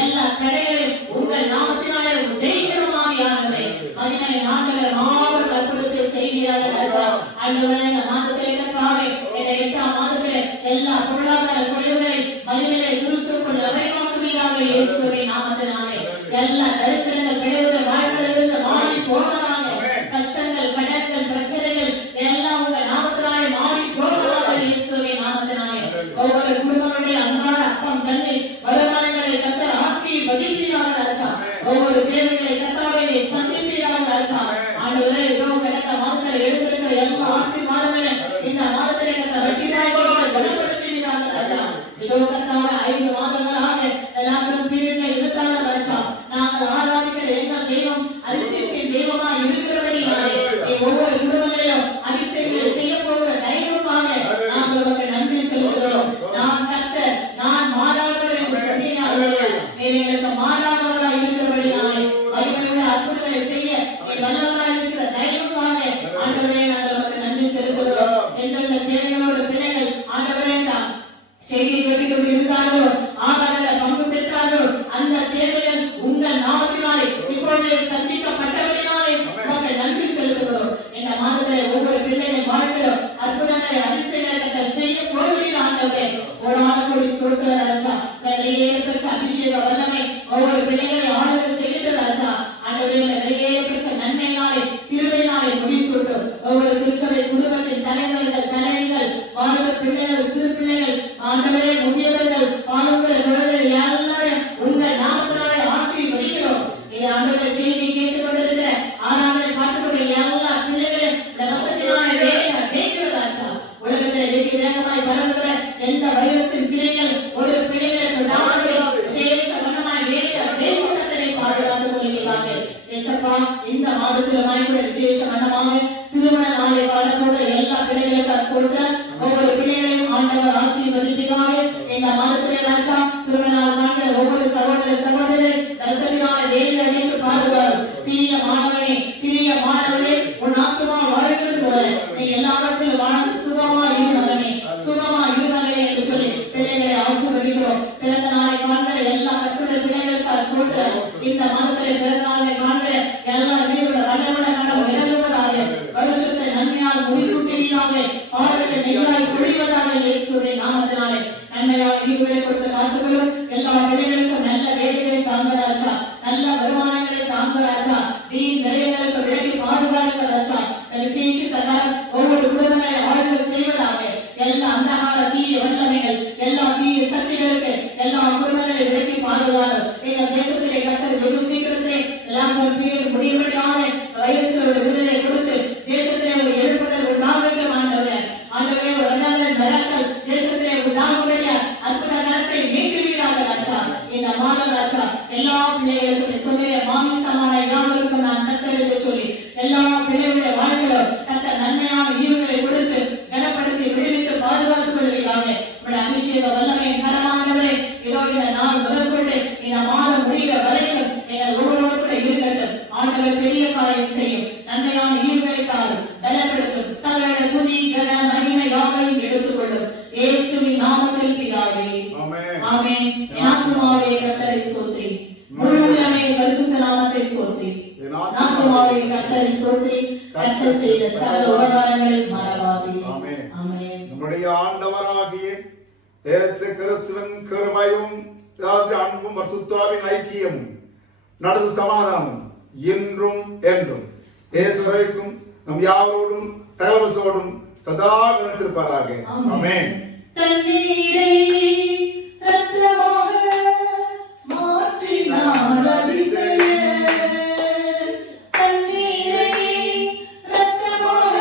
எல்லா தடைகளையும் உங்கள் நாமத்தினாலே உடைக்கிறமாவியானவரே மகிமை ஆண்டவர் மாபெரும் அற்புதத்தை செய்கிறார்கள் ராஜா. ஆண்டவரே, இந்த மாதத்திலே கர்த்தாவே, இந்த 8ஆம் மாதத்திலே எல்லா பொருளாதார குறைவுகளை மகிமையை கிறிஸ்துவுக்குள் நிறைவாக்குவீராக இயேசுவின் நாமத்தினாலே. எல்லா தரித்திரங்கள் பிழைவுகள் வாழ்க்கையிலிருந்து மாறி போவதாக, கஷ்டங்கள் கடன்கள் பிரச்சனைகள் எல்லாம் உங்கள் நாமத்தினாலே மாறி போவதாக இயேசுவின் நாமத்தினாலே. ஒவ்வொரு குடும்பங்களுடைய அன்றாட அப்பம் தண்ணீர் வருமானங்களை கர்த்தர் ஆசீர்வதிப்பீராக ராஜா. ஒவ்வொரு தேவைகளை கர்த்தாவே சந்திப்பீராக ராஜா. ஆண்டவரே, இதோ கடந்த மாதத்தில் எடுத்திருக்கிற எல்லா ஆசீர்வாதங்களை இந்த மாதத்திலே கர்த்தர் வெற்றியாய் பலப்படுத்துவீராக ராஜா. இதோ கர்த்தாவே 5 மாதங்களாக எல்லாரும் பிரிந்து இருந்தாங்க ராஜா. நாங்கள் ஆராதிக்கிற எங்கள் தெய்வம் அதிசயத்தின் தெய்வமாய் இருக்கிறபடியாலே ஒவ்வொரு குடும்பங்களிலும் அதிசயங்களை செய்ய போகிற தெய்வமாக நாங்கள் உமக்கு நன்றி செலுத்துகிறோம். நான் கர்த்தர், நான் மாறாதவர் என்று சொன்னீர்களே, எங்களுக்கு மாறாதவராய் இருக்கிறபடியாலே மகிமையுள்ள அற்புதங்களை செய்ய வல்லவராய் இருக்கிற தெய்வமாக ஆண்டவரே நாங்கள் உமக்கு நன்றி செலுத்துகிறோம். எந்தெந்த தேவைகளோடு பிள்ளைகள் ஆண்டவரே தான் செய்தி கேட்டுக்கொண்டு இருந்தார்களோ, ஆகாரங்களை பங்கு பெற்றார்களோ, அந்த தேவைகள் உங்கள் நாமத்தினாலே இப்பொழுதே சந்திக்கப்பட்டவர்களாலே உமக்கு நன்றி செலுத்துகிறோம். இந்த மாதத்திலே ஒவ்வொரு பிள்ளைகள் வாழ்க்கையிலும் அற்புதங்களை அதிசயங்களை செய்ய போகிறீர்கள் பிள்ளைகளை ஆளுகை செய்கிற ராஜா ஆண்டவரே நிறைய பெற்ற நன்மையினாலே கிருபையினாலே முடிசூட்டு ஒவ்வொரு திருச்சபை குடும்பத்தின் தலைவர்கள் தலைவிகள் வாலிப பிள்ளைகள் சிறு பிள்ளைகள் ஆண்டவரே முதியவர்கள் பாலுங்கள் குழந்தைகள் எல்லாரும் உங்கள் நாமத்தினாலே ஆசீர்வதிக்கிறோம். இது ஆண்டவரே செய்தி கேட்டுக் கொண்டிருக்கிற ஆராதனை பார்த்துக்கொண்டு எல்லா பிள்ளைகளையும் பக்கத்தினாலே கேட்கிற ராஜா உலகத்தை வெகு வேகமாய் பரவுகிற எந்த வைரஸின் பிள்ளைகள் ஒரு பிள்ளைகளுக்கு நாளை விசேஷ வண்ணமாய் வேகத்தை பாதுகாத்துக் கொள்கிறார்கள். ஏசப்பா இந்த மாதத்திலுமாய் கூட விசேஷ வண்ணமாக திருமண நாளை காணப்போகிற எல்லா பிள்ளைகளுக்கு சொல்ற ஒவ்வொரு பிள்ளைகளையும் ஆண்டவர் ஆசீர்வதிப்பாக. இந்த மாதத்திலே ராஜா திருமண நாள் காண்கிற ஒவ்வொரு சகோதர சகோதரரை தத்தவினால வேலை அடைந்து பாதுகாரு. பிரிய மாணவனே பிரிய மாணவனே உன் ஆத்மா வாழ்கிறது போல நீ எல்லாவற்றிலும் வாழ்ந்து சுகமா இரு மகனே சுகமா இரு மகனே என்று சொல்லி பிள்ளைகளை ஆசீர்வதிக்கிறோம். பிறந்த நாளை காண்கிற எல்லா கட்டுரை பிள்ளைகளுக்கு சொல்ற இந்த மாதத்திலே பிறந்த நாளை காண்கிற எல்லா வீடுள்ள வல்லவன கண்டம் இறங்குவதாக வருஷத்தை நன்மையால் முடிசூட்டுவீராக பாடலை நெய்யாய் பொழிவதாக இயேசுவின் நாமத்தினாலே நன்மையால் ஈடுபட கொடுத்த காத்துகளும் எல்லா பிள்ளைகளுக்கும் நல்ல வேலைகளை தாங்க ராஜா நல்ல வருமானங்களை தாங்க ராஜா வீண் நிறைகளுக்கு விலகி பாதுகாக்க ராஜா விசேஷித்த ஒவ்வொரு குடும்பங்களை ஆளுகை செய்வதாக எல்லா அந்தகார தீய வல்லமைகள் எல்லா தீய சக்திகளுக்கு எல்லா குடும்பங்களை விலகி பாதுகாக்க எங்கள் தேசத்திலே கட்டது வெகு சீக்கிரத்திலே எல்லாம் முடிவுபடியாக வைரஸ்களோட விடுதலை கொடுத்து தேசத்திலே ஒரு எழுப்புதல் உண்டாக ஆண்டவரே ஒரு நடத்தல் தேசத்திலே உண்டாகும்படியா அற்புத நேரத்தை நீக்குவீராக ராஜா. இந்த மாத ராஜா எல்லா பிள்ளைகளுக்கும் சொல்லிய மாமிசமான யாவருக்கும் நான் கத்தரித்து சொல்லி எல்லா பிள்ளைகளுடைய வாழ்க்கையிலும் கத்த நன்மையான ஈவுகளை கொடுத்து கனப்படுத்தி விடுவித்து பாதுகாத்துக் கொள்வீராக. உங்களுடைய அபிஷேக வல்லமை கரமானவரே இதோ இந்த நாள் முதற்கொண்டு இந்த மாதம் முடிகிற வரைக்கும் எங்கள் ஒவ்வொருவருக்கும் இருக்கட்டும். ஆண்டவர் பெரிய காரியம் செய்யும் நன்மையான ஈவுகளை தாரும் பலப்படுத்தும் சகல துதி கன மகிமை யாவையும் எடுத்துக்கொள்ளும் இயேசுவின் நாமத்தில் பிதாவே ஆமென். ஆத்துமாவே கர்த்தரை ஸ்தோத்திரி முழு உள்ளமே பரிசுத்த நாமத்தை ஸ்தோத்திரி ஆத்துமாவே கர்த்தரை ஸ்தோத்திரி கர்த்தர் செய்த சகல உபகாரங்களை மறவாதே. ஆமென். நம்முடைய ஆண்டவராகிய இயேசு கிறிஸ்துவின் கிருபையும் அன்பும் பரிசுத்தாவின் ஐக்கியமும் நடந்த சமாதானமும் இன்றும் என்றும் இயேசுவிற்கும் நம் யாரோடும் சகலவசோடும் சதா நிலைத்திருப்பாராக. ஆமென். தண்ணீரை ரத்தமாக மாற்றினார் அதிசயர். தண்ணீரை ரத்தமாக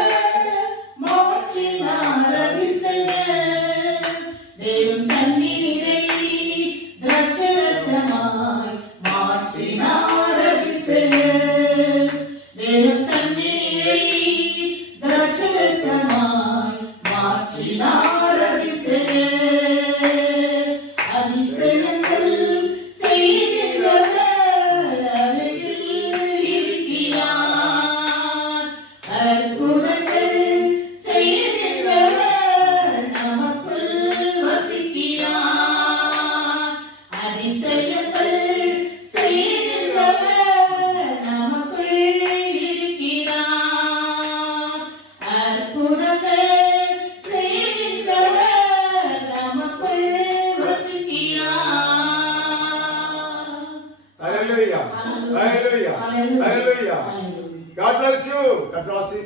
மாற்றினார் அதிசயர். தேவன் தண்ணீரை திராட்சரசமாய் மாற்றினார் அதிசயர். தேவன் தண்ணீரை திராட்சரசமாய் மாற்றினார் அதிசயர். அதிசயங்கள் செய்கிறவர் அருகில் இருக்கிறார். அற்புதங்கள் செய்கிறவர் நமக்குள் வசிக்கிறார். அதிசயங்கள் செய்கிறவர் நமக்குள் இருக்கிறார். அற்புதங்கள் செய்கிறவர் நமக்குள் வசிக்கிறார். Hallelujah. Hallelujah. Hallelujah. God bless you. God bless you.